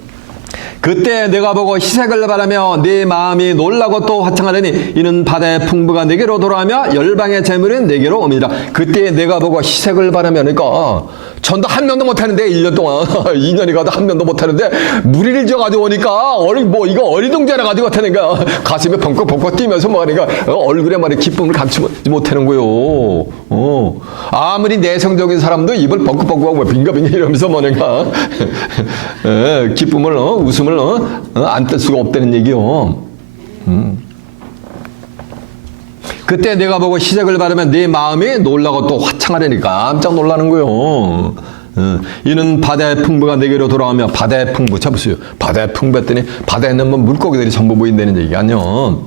그때 내가 보고 희색을 바라며 네 마음이 놀라고 또 화창하더니 이는 바다의 풍부가 내게로 돌아오며 열방의 재물은 내게로 옵니다. 그때 내가 보고 희색을 바라며 그러니까 전도 한 명도 못하는데 1년 동안 2년이 가도 한 명도 못하는데 무리를 져가지고 오니까 이거 어리둥절해 가지고 하니까 가슴에 벙긋벙긋 뛰면서 뭐 하니까 얼굴에 말이 기쁨을 감추지 못하는 거요. 아무리 내성적인 사람도 입을 벙긋벙긋하고 빙가빙가 이러면서 뭐니까 기쁨을 웃음을 안 뗄 수가 없다는 얘기요. 그때 내가 보고 희색을 바르면 네 마음이 놀라고 또 화창하려니까 깜짝 놀라는 거요. 이는 바다의 풍부가 내게로 돌아오며 바다의 풍부 잡으세요. 바다의 풍부 했더니 바다에 있는 물고기들이 전부 보인다는 얘기 아니요.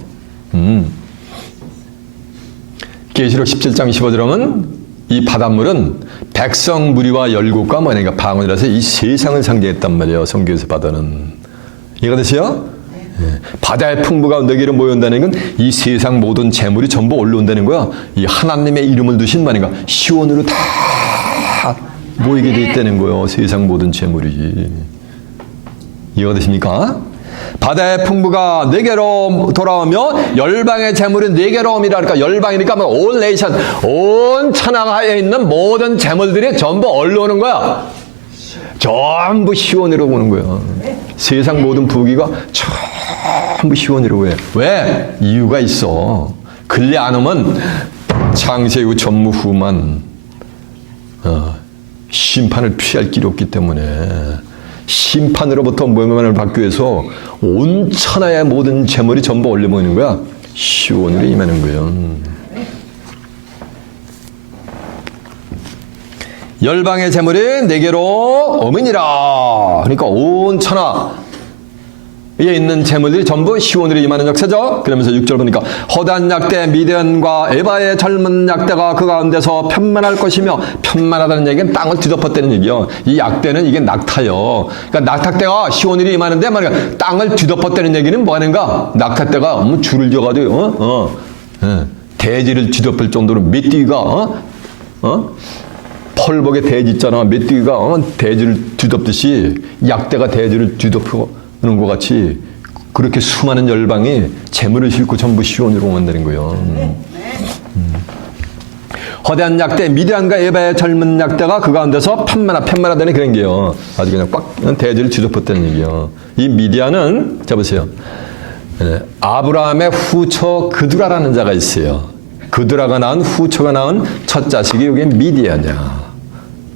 계시록 17장 15절은 이 바닷물은 백성 무리와 열국과 뭐니까 방언이라서 이 세상을 상징했단 말이에요. 성경에서 바다는. 이해가 되세요? 바다의 풍부가 너에게로 모여온다는 건 이 세상 모든 재물이 전부 올라온다는 거야. 이 하나님의 이름을 두신 말인가 시온으로 다 모이게 돼 있다는 거예요. 세상 모든 재물이. 이해가 되십니까? 바다의 풍부가 내게로 돌아오며 열방의 재물은 내게로 옵니다. 그러니까 열방이니까 온 네이션, 온 천하에 있는 모든 재물들이 전부 올라오는 거야. 전부 시온으로 오는 거야. 세상 모든 부귀가 전부 시온으로 해. 왜? 이유가 있어. 근래 안 오면 창세후 전무후만 심판을 피할 길이 없기 때문에 심판으로부터 모면을 받기 위해서 온 천하의 모든 재물이 전부 올려모이는 거야. 시온으로 임하는 거예요. 열방의 재물이 내게로 오미니라. 그러니까 온 천하에 있는 재물들이 전부 시온으로 임하는 역사죠. 그러면서 6절 보니까 허다한 약대 미디안과 에바의 젊은 약대가 그 가운데서 편만할 것이며, 편만하다는 얘기는 땅을 뒤덮었다는 얘기요. 이 약대는 이게 낙타요. 그러니까 낙타대가 시온으로 임하는데 말이야 땅을 뒤덮었다는 얘기는 뭐 하는가? 낙타대가 줄을 져가지고 대지를 뒤덮을 정도로 메뚜기가 펄복의 대지 있잖아. 메뚜기가 대지를 뒤덮듯이 약대가 대지를 뒤덮는 것 같이 그렇게 수많은 열방이 재물을 싣고 전부 시온으로 온다는 거예요. 거대한 약대 미디안과 에바의 젊은 약대가 그 가운데서 편만하다는 그런 게요. 아주 그냥 꽉 대지를 뒤덮었다는 얘기예요. 이 미디안은 자 보세요. 아브라함의 후처 그두라라는 자가 있어요. 그두라가 낳은 후처가 낳은 첫 자식이 이게 미디안이야.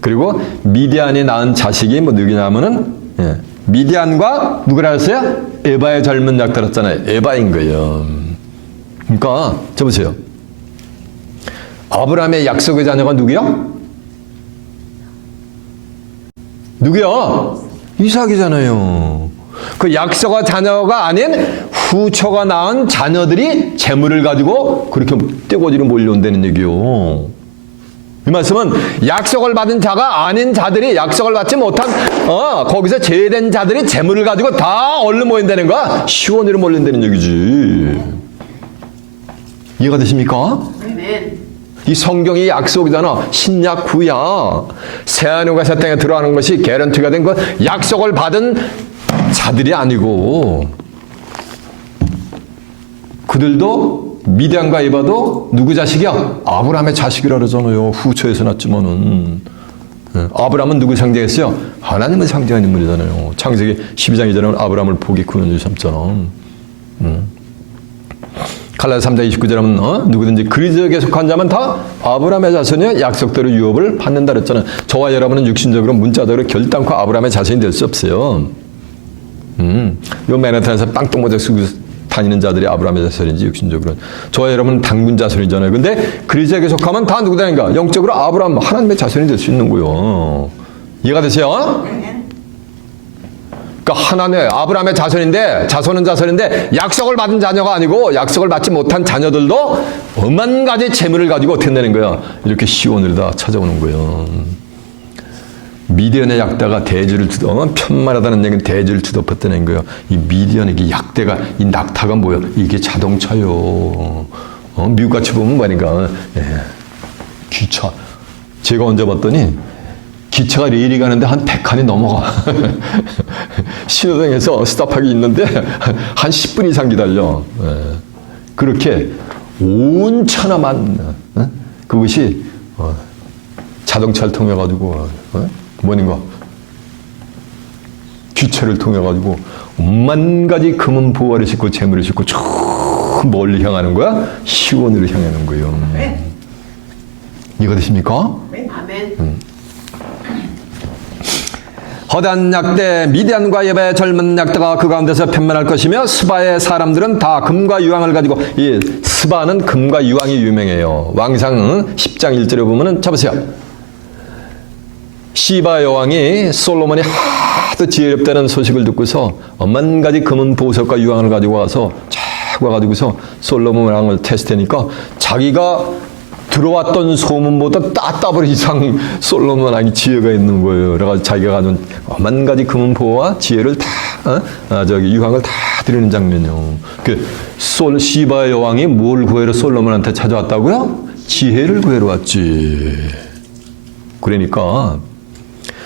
그리고 미디안이 낳은 자식이 뭐 누구냐면은 미디안과 누구라 했어요? 에바의 젊은 약대였잖아요. 에바인 거예요. 그러니까 저 보세요. 아브라함의 약속의 자녀가 누구요? 누구요? 이삭이잖아요. 그 약속의 자녀가 아닌 후처가 낳은 자녀들이 재물을 가지고 그렇게 떼고지로 몰려온다는 얘기요. 이 말씀은 약속을 받은 자가 아닌 자들이 약속을 받지 못한 거기서 제외된 자들이 재물을 가지고 다 얼른 모인다는 거야. 시온으로 몰린다는 얘기지. 이해가 되십니까? 이 성경이 약속이잖아. 신약 구약. 새하늘과 새 땅에 들어가는 것이 개런티가 된 건 약속을 받은 자들이 아니고 그들도 미디안과 에바도 누구 자식이야? 아브라함의 자식이라 그러잖아요. 후처에서 났지만은. 아브라함은 누구 상징했어요? 하나님을 상징하는 인물이잖아요. 창세기 12장 2절에는 아브라함을 복의 근원으로 삼잖아. 갈라디아 3장 29절에는 누구든지 그리스도에게 속한 자만 다 아브라함의 자손이여 약속대로 유업을 받는다 그랬잖아요. 저와 여러분은 육신적으로 문자적으로 결단코 아브라함의 자손이 될 수 없어요. 요 맨하탄에서 빵똥모자 쓰고 다니는 자들이 아브라함의 자손인지 육신적으로는 저와 여러분은 당군 자손이잖아요. 근데 그리스도에게 속하면 다 누구다니까? 영적으로 아브라함 하나님의 자손이 될 수 있는 거예요. 이해가 되세요? 그러니까 그러니까 하나님의 아브라함의 자손인데 약속을 받은 자녀가 아니고 약속을 받지 못한 자녀들도 오만 가지 재물을 가지고 어떻게 되는 거야? 이렇게 시온으로 다 찾아오는 거예요. 미디안의 약대가 대지를 편말하다는 얘기는 대지를 뒤덮었다는 거예요. 이 미디안의 이 약대가, 이 낙타가 뭐야? 이게 자동차요. 미국같이 보면 말인가, 기차. 제가 언제 봤더니 기차가 레일이 가는데 한 100칸이 넘어가. 신호등에서 스탑하기 있는데 한 10분 이상 기다려. 그렇게 온천하만 그것이 자동차를 통해 가지고 뭐인가 기차를 통해 가지고 만 가지 금은 보화를 싣고 재물을 싣고 쭉 멀리 향하는 거야? 시온으로 향하는 거예요. 이해되십니까? 아멘. 허다한 약대 미디안과 예바의 젊은 약대가 그 가운데서 편만할 것이며 스바의 사람들은 다 금과 유황을 가지고, 이 스바는 금과 유황이 유명해요. 왕상 10장 1절에 보면은 잡으세요. 시바 여왕이 솔로몬이 하도 지혜롭다는 소식을 듣고서 만 가지 금은 보석과 유황을 가지고 와서 쫙 와가지고서 솔로몬 왕을 테스트하니까 자기가 들어왔던 소문보다 따따블 이상 솔로몬 왕이 지혜가 있는 거예요. 그래가지고 자기가 가진 만 가지 금은 보와 지혜를 다, 유황을 다 드리는 장면이요. 시바 여왕이 뭘 구해러 솔로몬한테 찾아왔다고요? 지혜를 구해러 왔지. 그러니까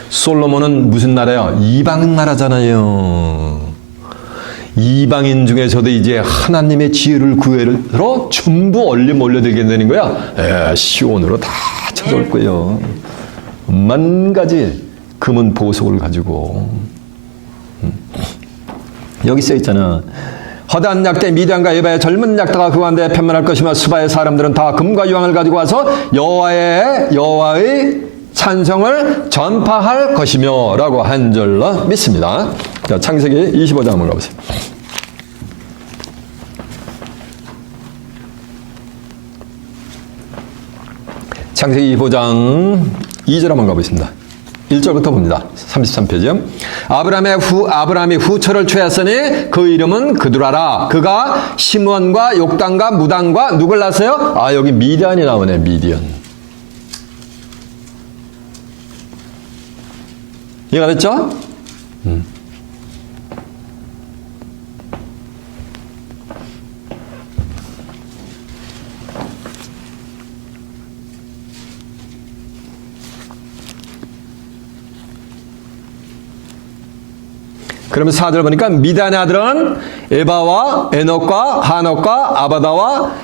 솔로몬은 무슨 나라야? 이방 나라잖아요. 이방인 중에서도 이제 하나님의 지혜를 구해러 전부 얼리 몰려들게 되는 거야. 시온으로 다 찾아올 거예요. 만 가지 금은 보석을 가지고. 여기 써 있잖아. 허다한 약대 미디안과 에바의 젊은 약대가 그 가운데 편만할 것이며 수바의 사람들은 다 금과 유황을 가지고 와서 여호와의 찬성을 전파할 것이며 라고 한 줄로 믿습니다. 자, 창세기 25장 한번 가보세요. 창세기 25장 2절 한번 가보겠습니다. 1절부터 봅니다. 33페이지요. 아브라함이 후처를 취하였으니 그 이름은 그두라라. 그가 시므온과 욕단과 무단과 누굴 낳았어요? 여기 미디안이 나오네. 미디안. 이해가 됐죠? 그러면 4절 보니까 미단의 아들은 에바와 에녹과 하녹과 아바다와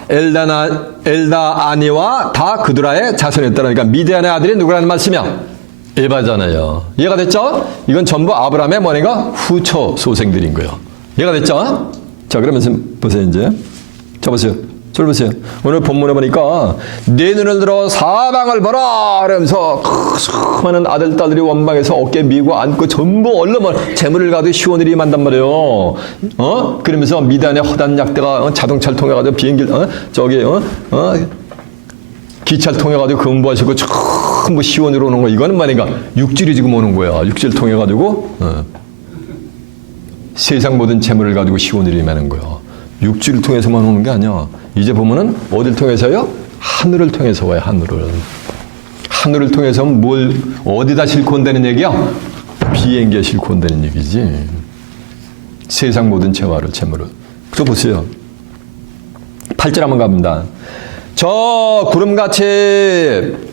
엘다아니와 다 그두라의 자손이었다. 그러니까 미디안의 아들이 누구라는 말씀이야? 에바잖아요. 이해가 됐죠? 이건 전부 아브라함의 뭐니까 후처 소생들인 거예요. 이해가 됐죠? 자, 그러면서 보세요. 이제 자, 보세요. 저 보세요. 오늘 본문에 보니까 내 눈을 들어 사방을 보라 이러면서 수많은 아들 딸들이 원방에서 어깨 미고 앉고 전부 얼른 재물을 가지고 시온으로 임한단 말이에요. 그러면서 미단의 허단 약대가 자동차를 통해 가지고 비행기를 기차를 통해 가지고 금부하시고 전부 시온으로 오는 거. 이거는 말이니까 육질이 지금 오는 거야. 육질을 통해 가지고 세상 모든 재물을 가지고 시온으로 임하는 거야. 육지를 통해서만 오는 게 아니야. 이제 보면은 어디를 통해서요? 하늘을 통해서 와요. 하늘을 통해서 뭘 어디다 싣고 온다는 얘기야? 비행기에 싣고 온다는 얘기지. 세상 모든 재물을. 저 보세요. 8절 한번 갑니다. 저 구름같이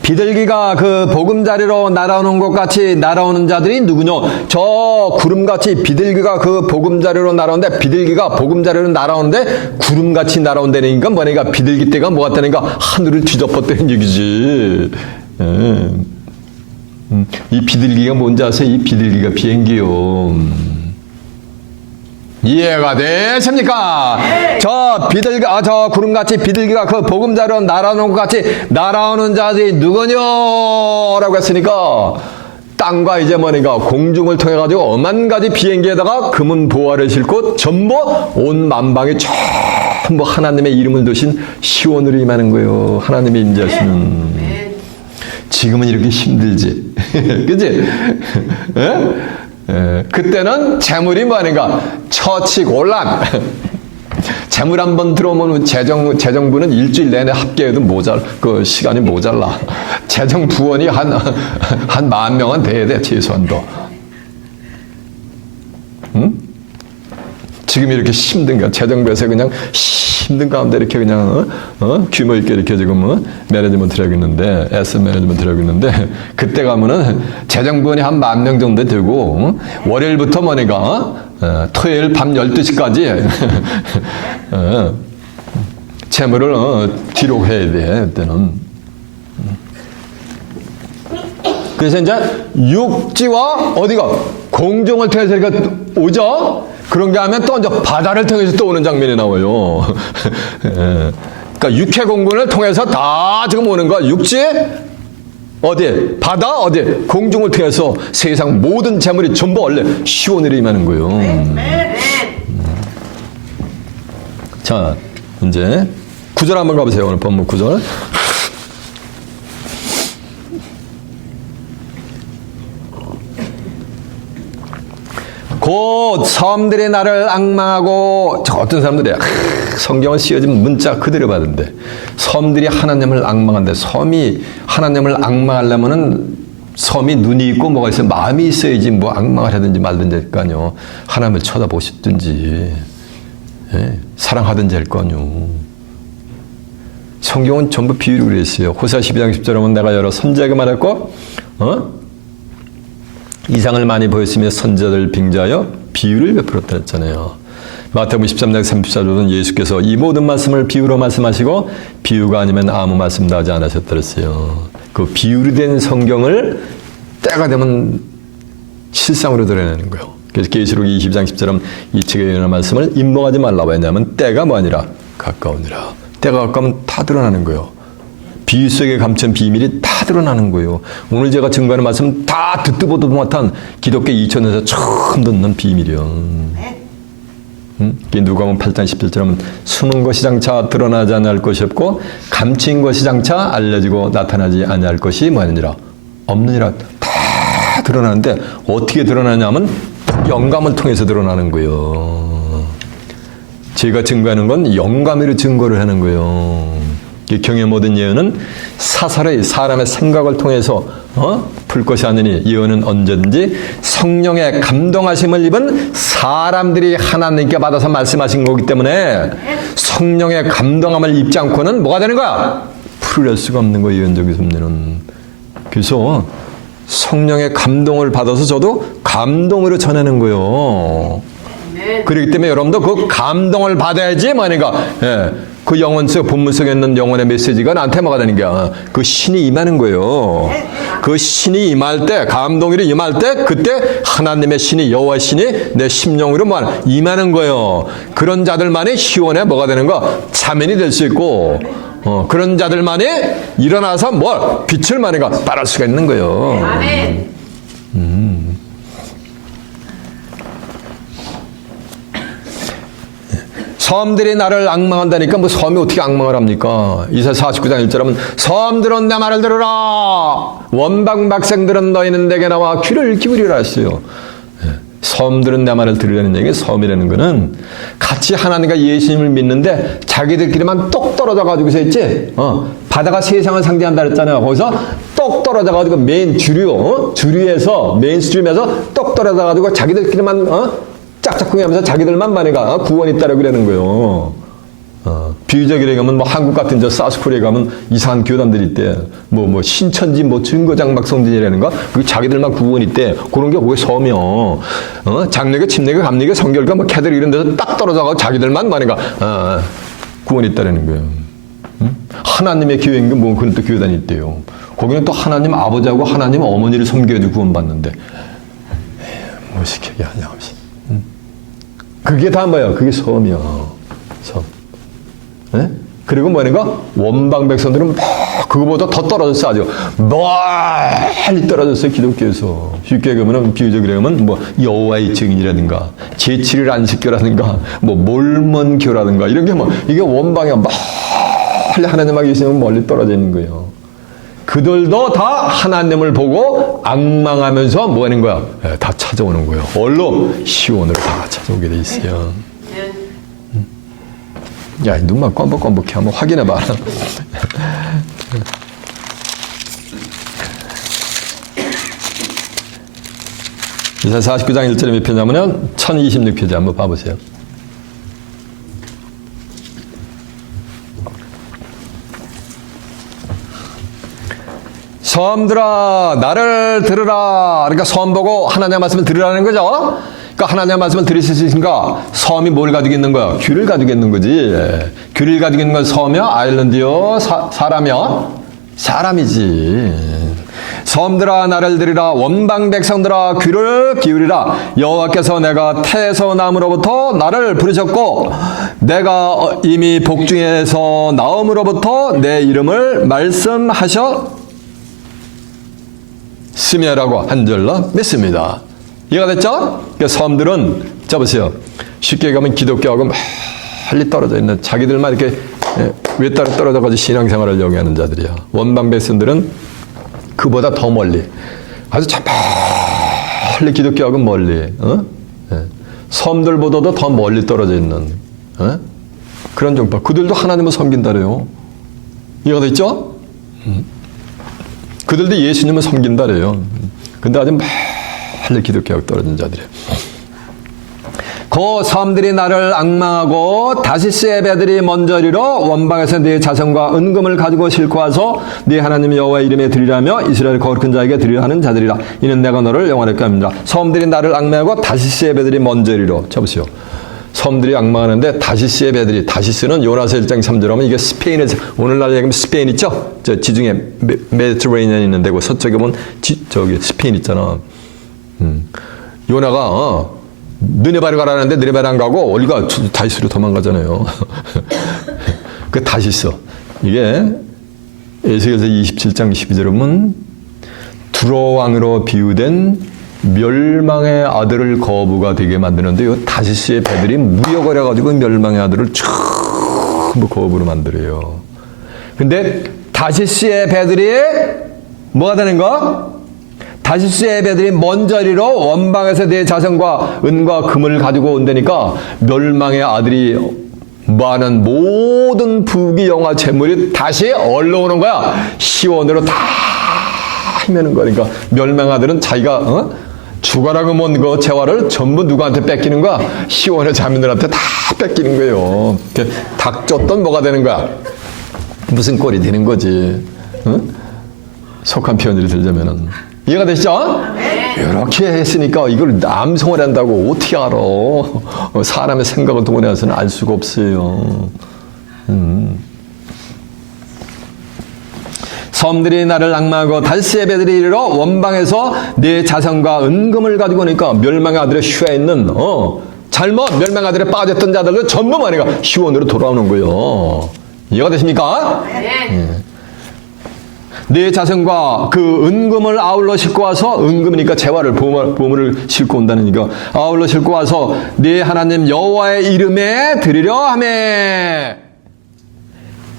비둘기가 그 보금자리로 날아오는 것 같이 날아오는 자들이 누구냐? 저 구름같이 비둘기가 그 보금자리로 날아오는데, 비둘기가 보금자리로 날아오는데 구름같이 날아온다니까 뭐니까 비둘기 떼가 뭐 같다니까 하늘을 뒤덮었다는 얘기지. 이 비둘기가 뭔지 아세요? 이 비둘기가 비행기요. 이해가 되십니까? 네. 저 구름같이 비둘기가 그 보금자리로 날아오는 것 같이 날아오는 자들이 누구냐? 라고 했으니까 땅과 이제 뭐니까 공중을 통해 가지고 어만 가지 비행기에다가 금은 보화를 싣고 전부 온 만방에 전부 하나님의 이름을 두신 시온으로 임하는 거예요. 하나님의 임재하시는. 지금은 이렇게 힘들지. 그치? 그때는 재물이 뭐하는가? 처치곤란. 재물 한번 들어오면 재정부는 일주일 내내 합계해도 그 시간이 모자라. 재정 부원이 한 10,000명은 돼야 돼, 최소한도. 응? 지금 이렇게 힘든가? 재정부에서 그냥 힘든 가운데 이렇게 그냥, 규모 있게 이렇게 지금, 매니지먼트를 하고 있는데, 에셋 매니지먼트를 하고 있는데, 그때 가면은 재정부원이 한 10,000명 정도 되고, 월요일부터 뭐니까, 토요일 밤 12시까지, 재물을 기록해야 돼, 그때는. 그래서 이제 육지와 어디가? 공중을 통해서 이렇게 오죠? 그런 게 하면 또 이제 바다를 통해서 또 오는 장면이 나와요. 그러니까 육해공군을 통해서 다 지금 오는 거야. 육지, 어디, 바다, 어디, 공중을 통해서 세상 모든 재물이 전부 원래 시온으로 임하는 거예요. 자, 이제 9절 한번 가보세요. 오늘 본문 9절. 곧 섬들이 나를 악망하고, 어떤 사람들이야. 성경을 씌워진 문자 그대로 받은데, 섬들이 하나님을 악망한데, 섬이 하나님을 악망하려면은 섬이 눈이 있고 뭐가 있어요? 마음이 있어야지 뭐 악망을 하든지 말든지 할 거 아니요. 하나님을 쳐다보시든지, 사랑하든지 할 거 아니요. 성경은 전부 비유로 그랬어요. 호세아 12장 10절에 보면 내가 여러 선지자에게 말했고, 이상을 많이 보였으며 선지자들 빙자하여 비유를 베풀었다 했잖아요. 마태복음 13장 34절은 예수께서 이 모든 말씀을 비유로 말씀하시고 비유가 아니면 아무 말씀도 하지 않으셨다 그랬어요. 그 비유로 된 성경을 때가 되면 실상으로 드러내는 거예요. 그래서 계시록 20장 10절은 이 책에 이르는 말씀을 임목하지 말라고 했냐면 때가 뭐 아니라 가까우니라. 때가 가까우면 다 드러나는 거예요. 비유 속에 감춘 비밀이 다 드러나는 거예요. 오늘 제가 증거하는 말씀 다 듣도 보도 못한 기독교 2000년에서 처음 듣는 비밀이요. 누가복음 8장 17절은 숨은 것이 장차 드러나지 아니할 것이 없고 감춘 것이 장차 알려지고 나타나지 아니할 것이 뭐하느니라 없느니라. 다 드러나는데 어떻게 드러나냐면 영감을 통해서 드러나는 거예요. 제가 증거하는 건 영감으로 증거를 하는 거예요. 경의 모든 예언은 사사로이 사람의 생각을 통해서 풀 것이 아니니 예언은 언제든지 성령의 감동하심을 입은 사람들이 하나님께 받아서 말씀하신 거기 때문에 성령의 감동함을 입지 않고는 뭐가 되는 거야? 풀릴 수가 없는 거예요. 예언적인 섭리는. 그래서 성령의 감동을 받아서 저도 감동으로 전하는 거예요. 그렇기 때문에 여러분도 그 감동을 받아야지 뭐니까 그 영혼 속 본문 속에 있는 영혼의 메시지가 나한테 뭐가 되는 거야. 그 신이 임하는 거예요. 그 신이 임할 때 감동으로 임할 때 그때 하나님의 신이 여호와의 신이 내 심령으로 뭐 임하는 거예요. 그런 자들만이 시온에 뭐가 되는 거야. 자면이 될 수 있고 그런 자들만이 일어나서 뭘 빛을 많이가 발할 수가 있는 거예요. 아멘. 섬들이 나를 악망한다니까 뭐 섬이 어떻게 악망을 합니까? 이사야 49장 1절 하면 섬들은 내 말을 들으라 원방 백성들은 너희는 내게 나와 귀를 기울이라 했어요. 섬들은 내 말을 들으라는 얘기. 섬이라는 거는 같이 하나님과 예수님을 믿는데 자기들끼리만 똑 떨어져 가지고서 있지. 바다가 세상을 상징한다 그랬잖아요. 거기서 똑 떨어져 가지고 메인 주류 주류에서 메인스트림에서 똑 떨어져 가지고 자기들끼리만 짝짝꿍이 하면서 자기들만 만해가 구원이 있다라고 그러는 거예요. 비유적이라 하면 뭐 한국 같은 저 사우스코리아 가면 이상한 교단들이 있대. 뭐 신천지 뭐 증거장막 성진이라는 거. 그 자기들만 구원이 있대. 그런 게 왜 섬이요. 장례교, 침례교, 감례교, 성결교 뭐 캐들 이런 데서 딱 떨어져가지고 자기들만 만해가 구원이 있다라는 거예요. 하나님의 교회인 게 뭐 그런 또 교단이 있대요. 거기는 또 하나님 아버지하고 하나님 어머니를 섬겨야지 구원받는데. 뭐 시켜야 하냐 없이. 그게 다 뭐야? 그게 섬이야. 섬. 네? 그리고 뭐니까? 원방 백성들은 막 그거보다 더 떨어졌어. 아주 멀리 떨어졌어요. 기독교에서. 쉽게 얘기하면 비유적으로 얘기하면 뭐 여호와의 증인이라든가 제7일 안식교라든가 뭐 몰몬교라든가 이런 게 뭐 이게 원방이야. 멀리 하나님하고 계시면 멀리 떨어져 있는 거예요. 그들도 다 하나님을 보고 악망하면서 뭐 하는 거야? 다 찾아오는 거예요. 얼로 시온으로 다 찾아오게 돼 있어요. 야, 눈만 껌벅껌벅해. 한번 확인해봐. 이사야 49장 1절에 몇 표냐면은 1026표지 한번 봐보세요. 섬들아 나를 들으라. 그러니까 섬 보고 하나님의 말씀을 들으라는 거죠. 그러니까 하나님의 말씀을 들으실 수 있으니까 섬이 뭘 가지고 있는 거야? 귀를 가지고 있는 거지. 귀를 가지고 있는 건 섬이야? 아일랜드요? 사람이야? 사람이지. 섬들아 나를 들으라. 원방 백성들아 귀를 기울이라. 여호와께서 내가 태소나무로부터 나를 부르셨고 내가 이미 복중에서 나옴으로부터 내 이름을 말씀하셨 스며라고 한 줄로 믿습니다. 이해가 됐죠? 그러니까 섬들은 자 보세요. 쉽게 가면 기독교하고 멀리 떨어져 있는 자기들만 이렇게 외따라 떨어져가지고 신앙생활을 영위하는 자들이야. 원방 백성들은 그보다 더 멀리 아주 참 멀리 기독교하고 멀리 섬들보다도 더 멀리 떨어져 있는 그런 종파. 그들도 하나님을 섬긴다래요. 이해가 됐죠? 그들도 예수님을 섬긴다래요. 근데 아주 멀리 기독교하고 떨어진 자들이에요. 그 섬들이 나를 악망하고 다시스의 배들이 먼저 이르러 원방에서 네 자선과 은금을 가지고 싣고 와서 네 하나님 여호와의 이름에 드리라며 이스라엘 거룩한 자에게 드리려 하는 자들이라. 이는 내가 너를 영원하게 합니다. 섬들이 나를 악망하고 다시스의 배들이 먼저 이르러. 쳐보세요. 섬들이 악망하는데 다시스의 배들이, 다시스는 요나서 1장 3절 하면 이게 스페인에서, 오늘날 얘기하면 스페인 있죠? 저 지중해 메디터레이니언 있는 데고 서쪽에 보면 저기 스페인 있잖아. 요나가 느네바를 가라는데 느네바를 안 가고 어디가 다시스로 도망가잖아요. 그 다시스. 이게 에스겔서 27장 12절에 보면 두로왕으로 비유된 멸망의 아들을 거부가 되게 만드는데 요 다시스의 배들이 무역을 해가지고 멸망의 아들을 전부 거부로 만들어요. 근데 다시스의 배들이 뭐가 되는 거? 다시스의 배들이 먼저 이르러 원방에서 내 자선과 은과 금을 가지고 온다니까 멸망의 아들이 많은 모든 부귀 영화 재물이 다시 얼러 오는 거야. 시온으로 다 헤매는 거니까 멸망의 아들은 자기가 죽어라고 먼 그 재화를 전부 누구한테 뺏기는 거야? 시온의 자민들한테 다 뺏기는 거예요. 닥쳤던 뭐가 되는 거야? 무슨 꼴이 되는 거지? 속한 표현을 들자면은. 이해가 되시죠? 이렇게 했으니까 이걸 암송을 한다고 어떻게 알아? 사람의 생각을 동원해서는 알 수가 없어요. 섬들이 나를 악망하고 다시스의 배들이 이르러 원방에서 내 자선과 은금을 가지고 오니까 멸망의 아들에 쉬어 있는 잘못 멸망의 아들에 빠졌던 자들도 전부 말이가 시온으로 돌아오는 거예요. 이해가 되십니까? 네. 내 자선과 그 은금을 아울러 싣고 와서, 은금이니까 재화를 보물을 싣고 온다니까 아울러 싣고 와서 네 하나님 여호와의 이름에 드리려 하매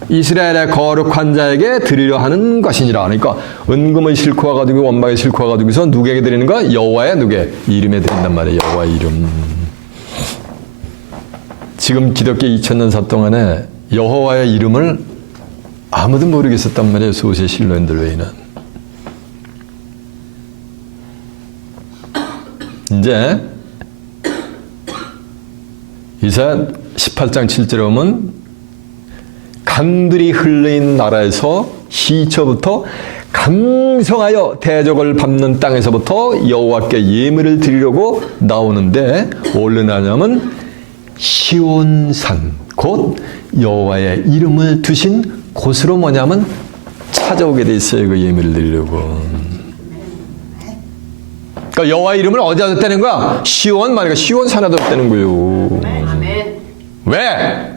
이스라엘의 거룩한 자에게 드리려 하는 것이니라. 그러니까 은금을 싣고 와가지고 원방에 싣고 와가지고서 누구에게 드리는 거야? 여호와의 누구에? 이름에 드린단 말이에요. 여호와의 이름. 지금 기독교 2000년사 동안에 여호와의 이름을 아무도 모르겠었단 말이에요. 소수의 신론들 외에는. 이제 이사야 18장 7절에 보면 강들이 흘러인 나라에서 시초부터 강성하여 대적을 밟는 땅에서부터 여호와께 예물을 드리려고 나오는데 어디로 나냐면 시온산, 곧 여호와의 이름을 두신 곳으로 뭐냐면 찾아오게 돼 있어요. 그 예물을 드리려고. 그러니까 여호와의 이름을 어디다 뒀다는 거야? 시온, 말이야. 시온 산에 뒀다는 거예요. 왜?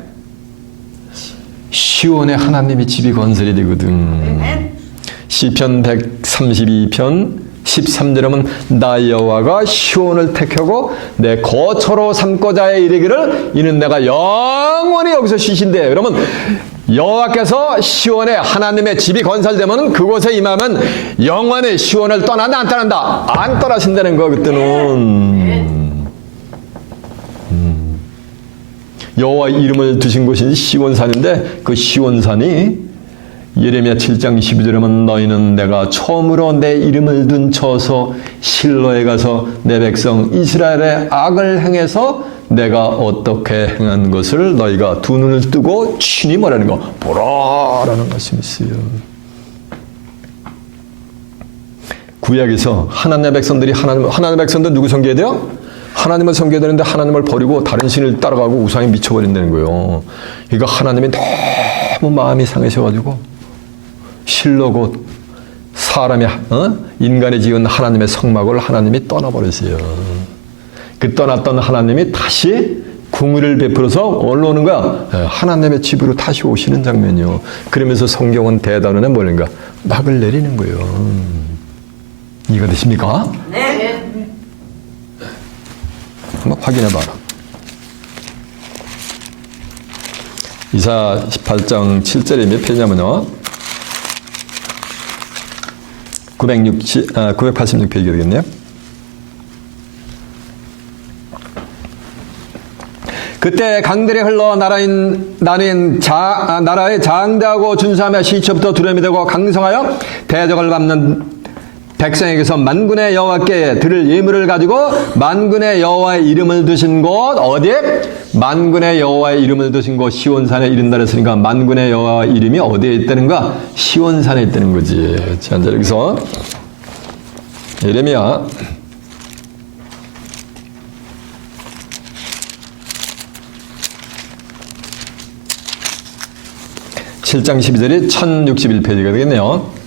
시온에 하나님의 집이 건설이 되거든. 시편 132편 13절에 보면 나 여호와가 시온을 택하고 내 거처로 삼고자 이르기를 이는 내가 영원히 여기서 쉬신대. 그러면 여호와께서 시온에 하나님의 집이 건설되면 그곳에 임하면 영원히 시온을 떠난다 안 떠난다? 안 떠나신다는 거 그때는. 여호와 이름을 두신 곳이 시온산인데 그 시온산이 예레미야 7장 12절에 보면 너희는 내가 처음으로 내 이름을 둔 처소 실로에 가서 내 백성 이스라엘의 악을 행해서 내가 어떻게 행한 것을 너희가 두 눈을 뜨고 친히 뭐라는 거 보라라는 말씀이 있어요. 구약에서 하나님의 백성들이 하나님의 백성들 누구 섬겨야 돼요? 하나님을 섬겨야 되는데 하나님을 버리고 다른 신을 따라가고 우상에 미쳐버린다는 거예요. 그러니까 하나님이 너무 마음이 상하셔가지고 실로 곧 사람이 인간이 지은 하나님의 성막을 하나님이 떠나버렸어요. 그 떠났던 하나님이 다시 궁의를 베풀어서 어디로 오는 거야? 하나님의 집으로 다시 오시는 장면이요. 그러면서 성경은 대단원에 뭐는가? 막을 내리는 거예요. 이해가 되십니까? 네. 한번 확인해 봐라. 이사 18장 7절에 몇 페이지냐면요. 986페이지가 되겠네요. 그때 강들이 흘러 나라의 장대하고 준수하며 시초부터 두려움이 되고 강성하여 대적을 밟는 백성에게서 만군의 여호와께 드릴 예물을 가지고 만군의 여호와의 이름을 두신 곳 어디에? 만군의 여호와의 이름을 두신 곳 시온산에 이른다 그랬으니까 만군의 여호와의 이름이 어디에 있다는가? 시온산에 있다는 거지. 자, 이제 여기서 예레미야 7장 12절이 1061페이지가 되겠네요.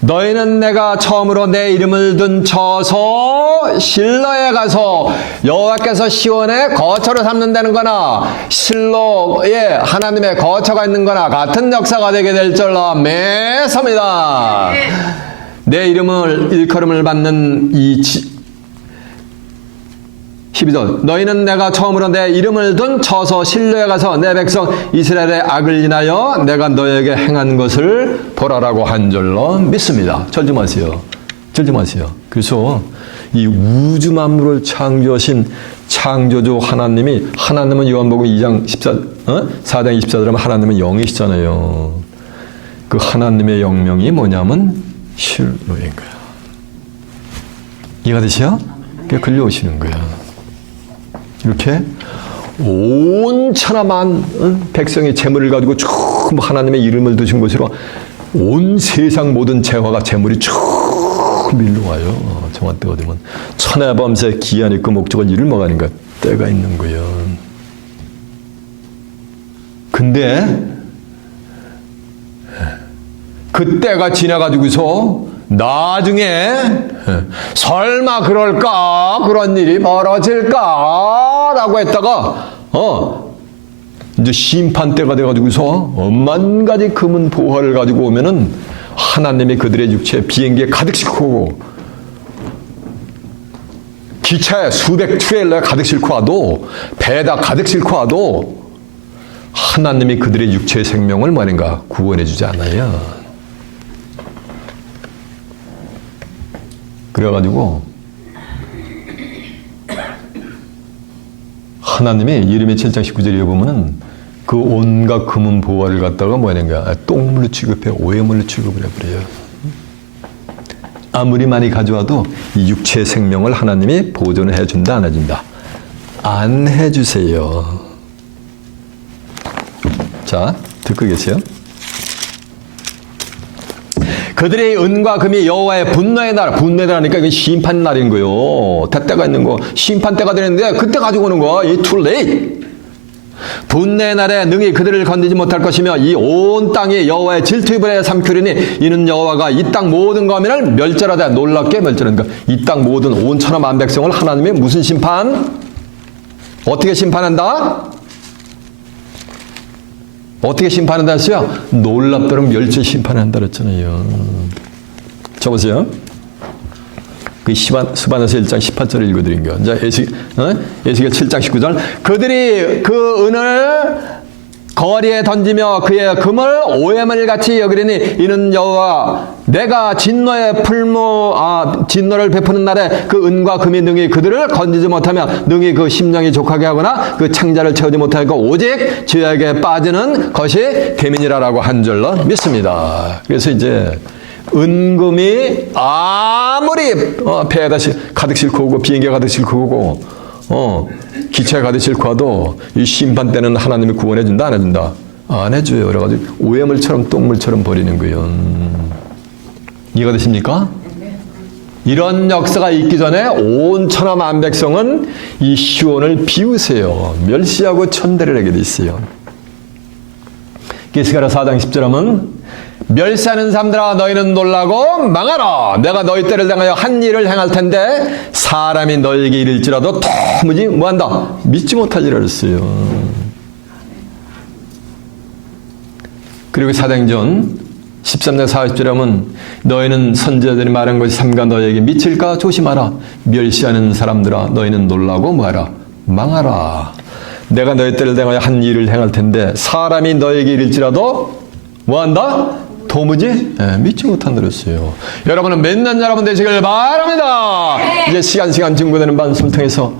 너희는 내가 처음으로 내 이름을 둔 처소 실로에 가서 여호와께서 시온에 거처를 삼는다는 거나 실로에 하나님의 거처가 있는 거나 같은 역사가 되게 될 줄로 매섭니다. 내 이름을 일컬음을 받는 이 12절 너희는 내가 처음으로 내 이름을 둔 처소 실로에 가서 내 백성 이스라엘의 악을 인하여 내가 너에게 행한 것을 보라라고 한 줄로 믿습니다. 절지 마세요. 절지 마세요. 그래서 이 우주 만물을 창조하신 창조주 하나님은 요한복음 2장 4장 24절에 하면 하나님은 영이시잖아요. 그 하나님의 영명이 뭐냐면 실로인 거야. 이해가 되시죠? 그게 걸려오시는 거야. 이렇게 온 천하만 백성의 재물을 가지고 쭉 하나님의 이름을 두신 곳으로 온 세상 모든 재화가 재물이 쭉 밀려와요. 정한 때가 되면 천하 밤새 기한 있고 목적을 이룰 먹으니까 때가 있는 거예요. 근데 그 때가 지나가지고서 나중에 설마 그럴까? 그런 일이 벌어질까? 라고 했다가 이제 심판 때가 돼가지고서 엄만 가지 금은 보화를 가지고 오면은 하나님이 그들의 육체에 비행기에 가득 싣고 기차에 수백 트레일러에 가득 싣고 와도 배에다 가득 싣고 와도 하나님이 그들의 육체의 생명을 뭐인가 구원해 주지 않아요. 그래가지고 하나님이 예레미야 7장 19절에 보면은 그 온갖 금은 보화를 갖다가 뭐하는가 똥물로 취급해 오해물로 취급을 해버려요. 아무리 많이 가져와도 이 육체의 생명을 하나님이 보존을 해준다 안 해준다? 안 해주세요. 자, 듣고 계세요? 그들의 은과 금이 여호와의 분노의 날, 분노의 날이니까 이게 심판 날인 거예요. 때가 있는 거, 심판 때가 되는데 그때 가지고 오는 거야. 이 too late. 분노의 날에 능히 그들을 건드리지 못할 것이며 이 온 땅이 여호와의 질투의 불에 삼키리니 이는 여호와가 이 땅 모든 거민을 멸절하되 놀랍게 멸절하는 거야. 이 땅 모든 온 천하 만 백성을 하나님이 무슨 심판? 어떻게 심판한다? 어떻게 심판한다 했어요? 놀랍도록 멸절 심판한다 그랬잖아요. 저 보세요. 그 수반에서 1장 18절을 읽어드린 거예요. 이제 에스겔 7장 19절. 그들이 그 은을 거리에 던지며 그의 금을 오해물 같이 여기려니 이는 여호와 내가 진노를 베푸는 날에 그 은과 금이 능히 그들을 건지지 못하며 능히 그 심령이 족하게 하거나 그 창자를 채우지 못하고 오직 죄악에 빠지는 것이 대민이라라고 한 줄로 믿습니다. 그래서 이제 은금이 아무리 배에다 가득 싣고 오고 비행기에 가득 싣고 오고 기차에 가득 싣고 와도 이 심판 때는 하나님이 구원해 준다 안 해준다? 안 해줘요. 그래가지고 오해물처럼 똥물처럼 버리는 거예요. 이해가 되십니까? 이런 역사가 있기 전에 온 천하 만백성은 이 시온을 비우세요. 멸시하고 천대를 하게 돼 있어요. 게스가랴 4장 10절 하면 멸시하는 사람들아 너희는 놀라고 망하라. 내가 너희 때를 당하여 한 일을 행할 텐데 사람이 너에게 이를지라도 도무지 뭐한다? 믿지 못하리라 그랬어요. 그리고 사도행전 13장 40절에 하면 너희는 선지자들이 말한 것이 삼가 너희에게 미칠까 조심하라. 멸시하는 사람들아 너희는 놀라고 뭐하라? 망하라. 내가 너희 때를 당하여 한 일을 행할 텐데 사람이 너에게 이를지라도 뭐한다? 도무지 믿지 못한다 그랬어요. 여러분은 맨날 여러분 되시길 바랍니다. 이제 시간 증거되는 말씀을 통해서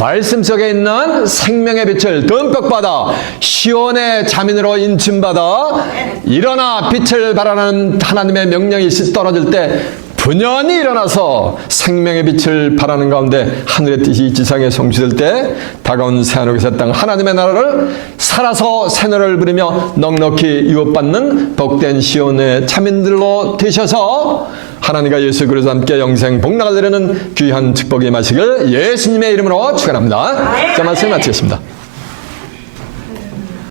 말씀 속에 있는 생명의 빛을 듬뿍 받아 시온의 자민으로 인침받아 일어나 빛을 발하는 하나님의 명령이 떨어질 때 분연히 일어나서 생명의 빛을 발하는 가운데 하늘의 뜻이 지상에 성취될 때 다가온 새하늘과 새 땅 하나님의 나라를 살아서 새노래를 부르며 넉넉히 유업받는 복된 시온의 자민들로 되셔서 하나님과 예수 그리스도와 함께 영생 복락을 누리는 귀한 축복이 임하시길 예수님의 이름으로 축원합니다. 자, 말씀 마치겠습니다.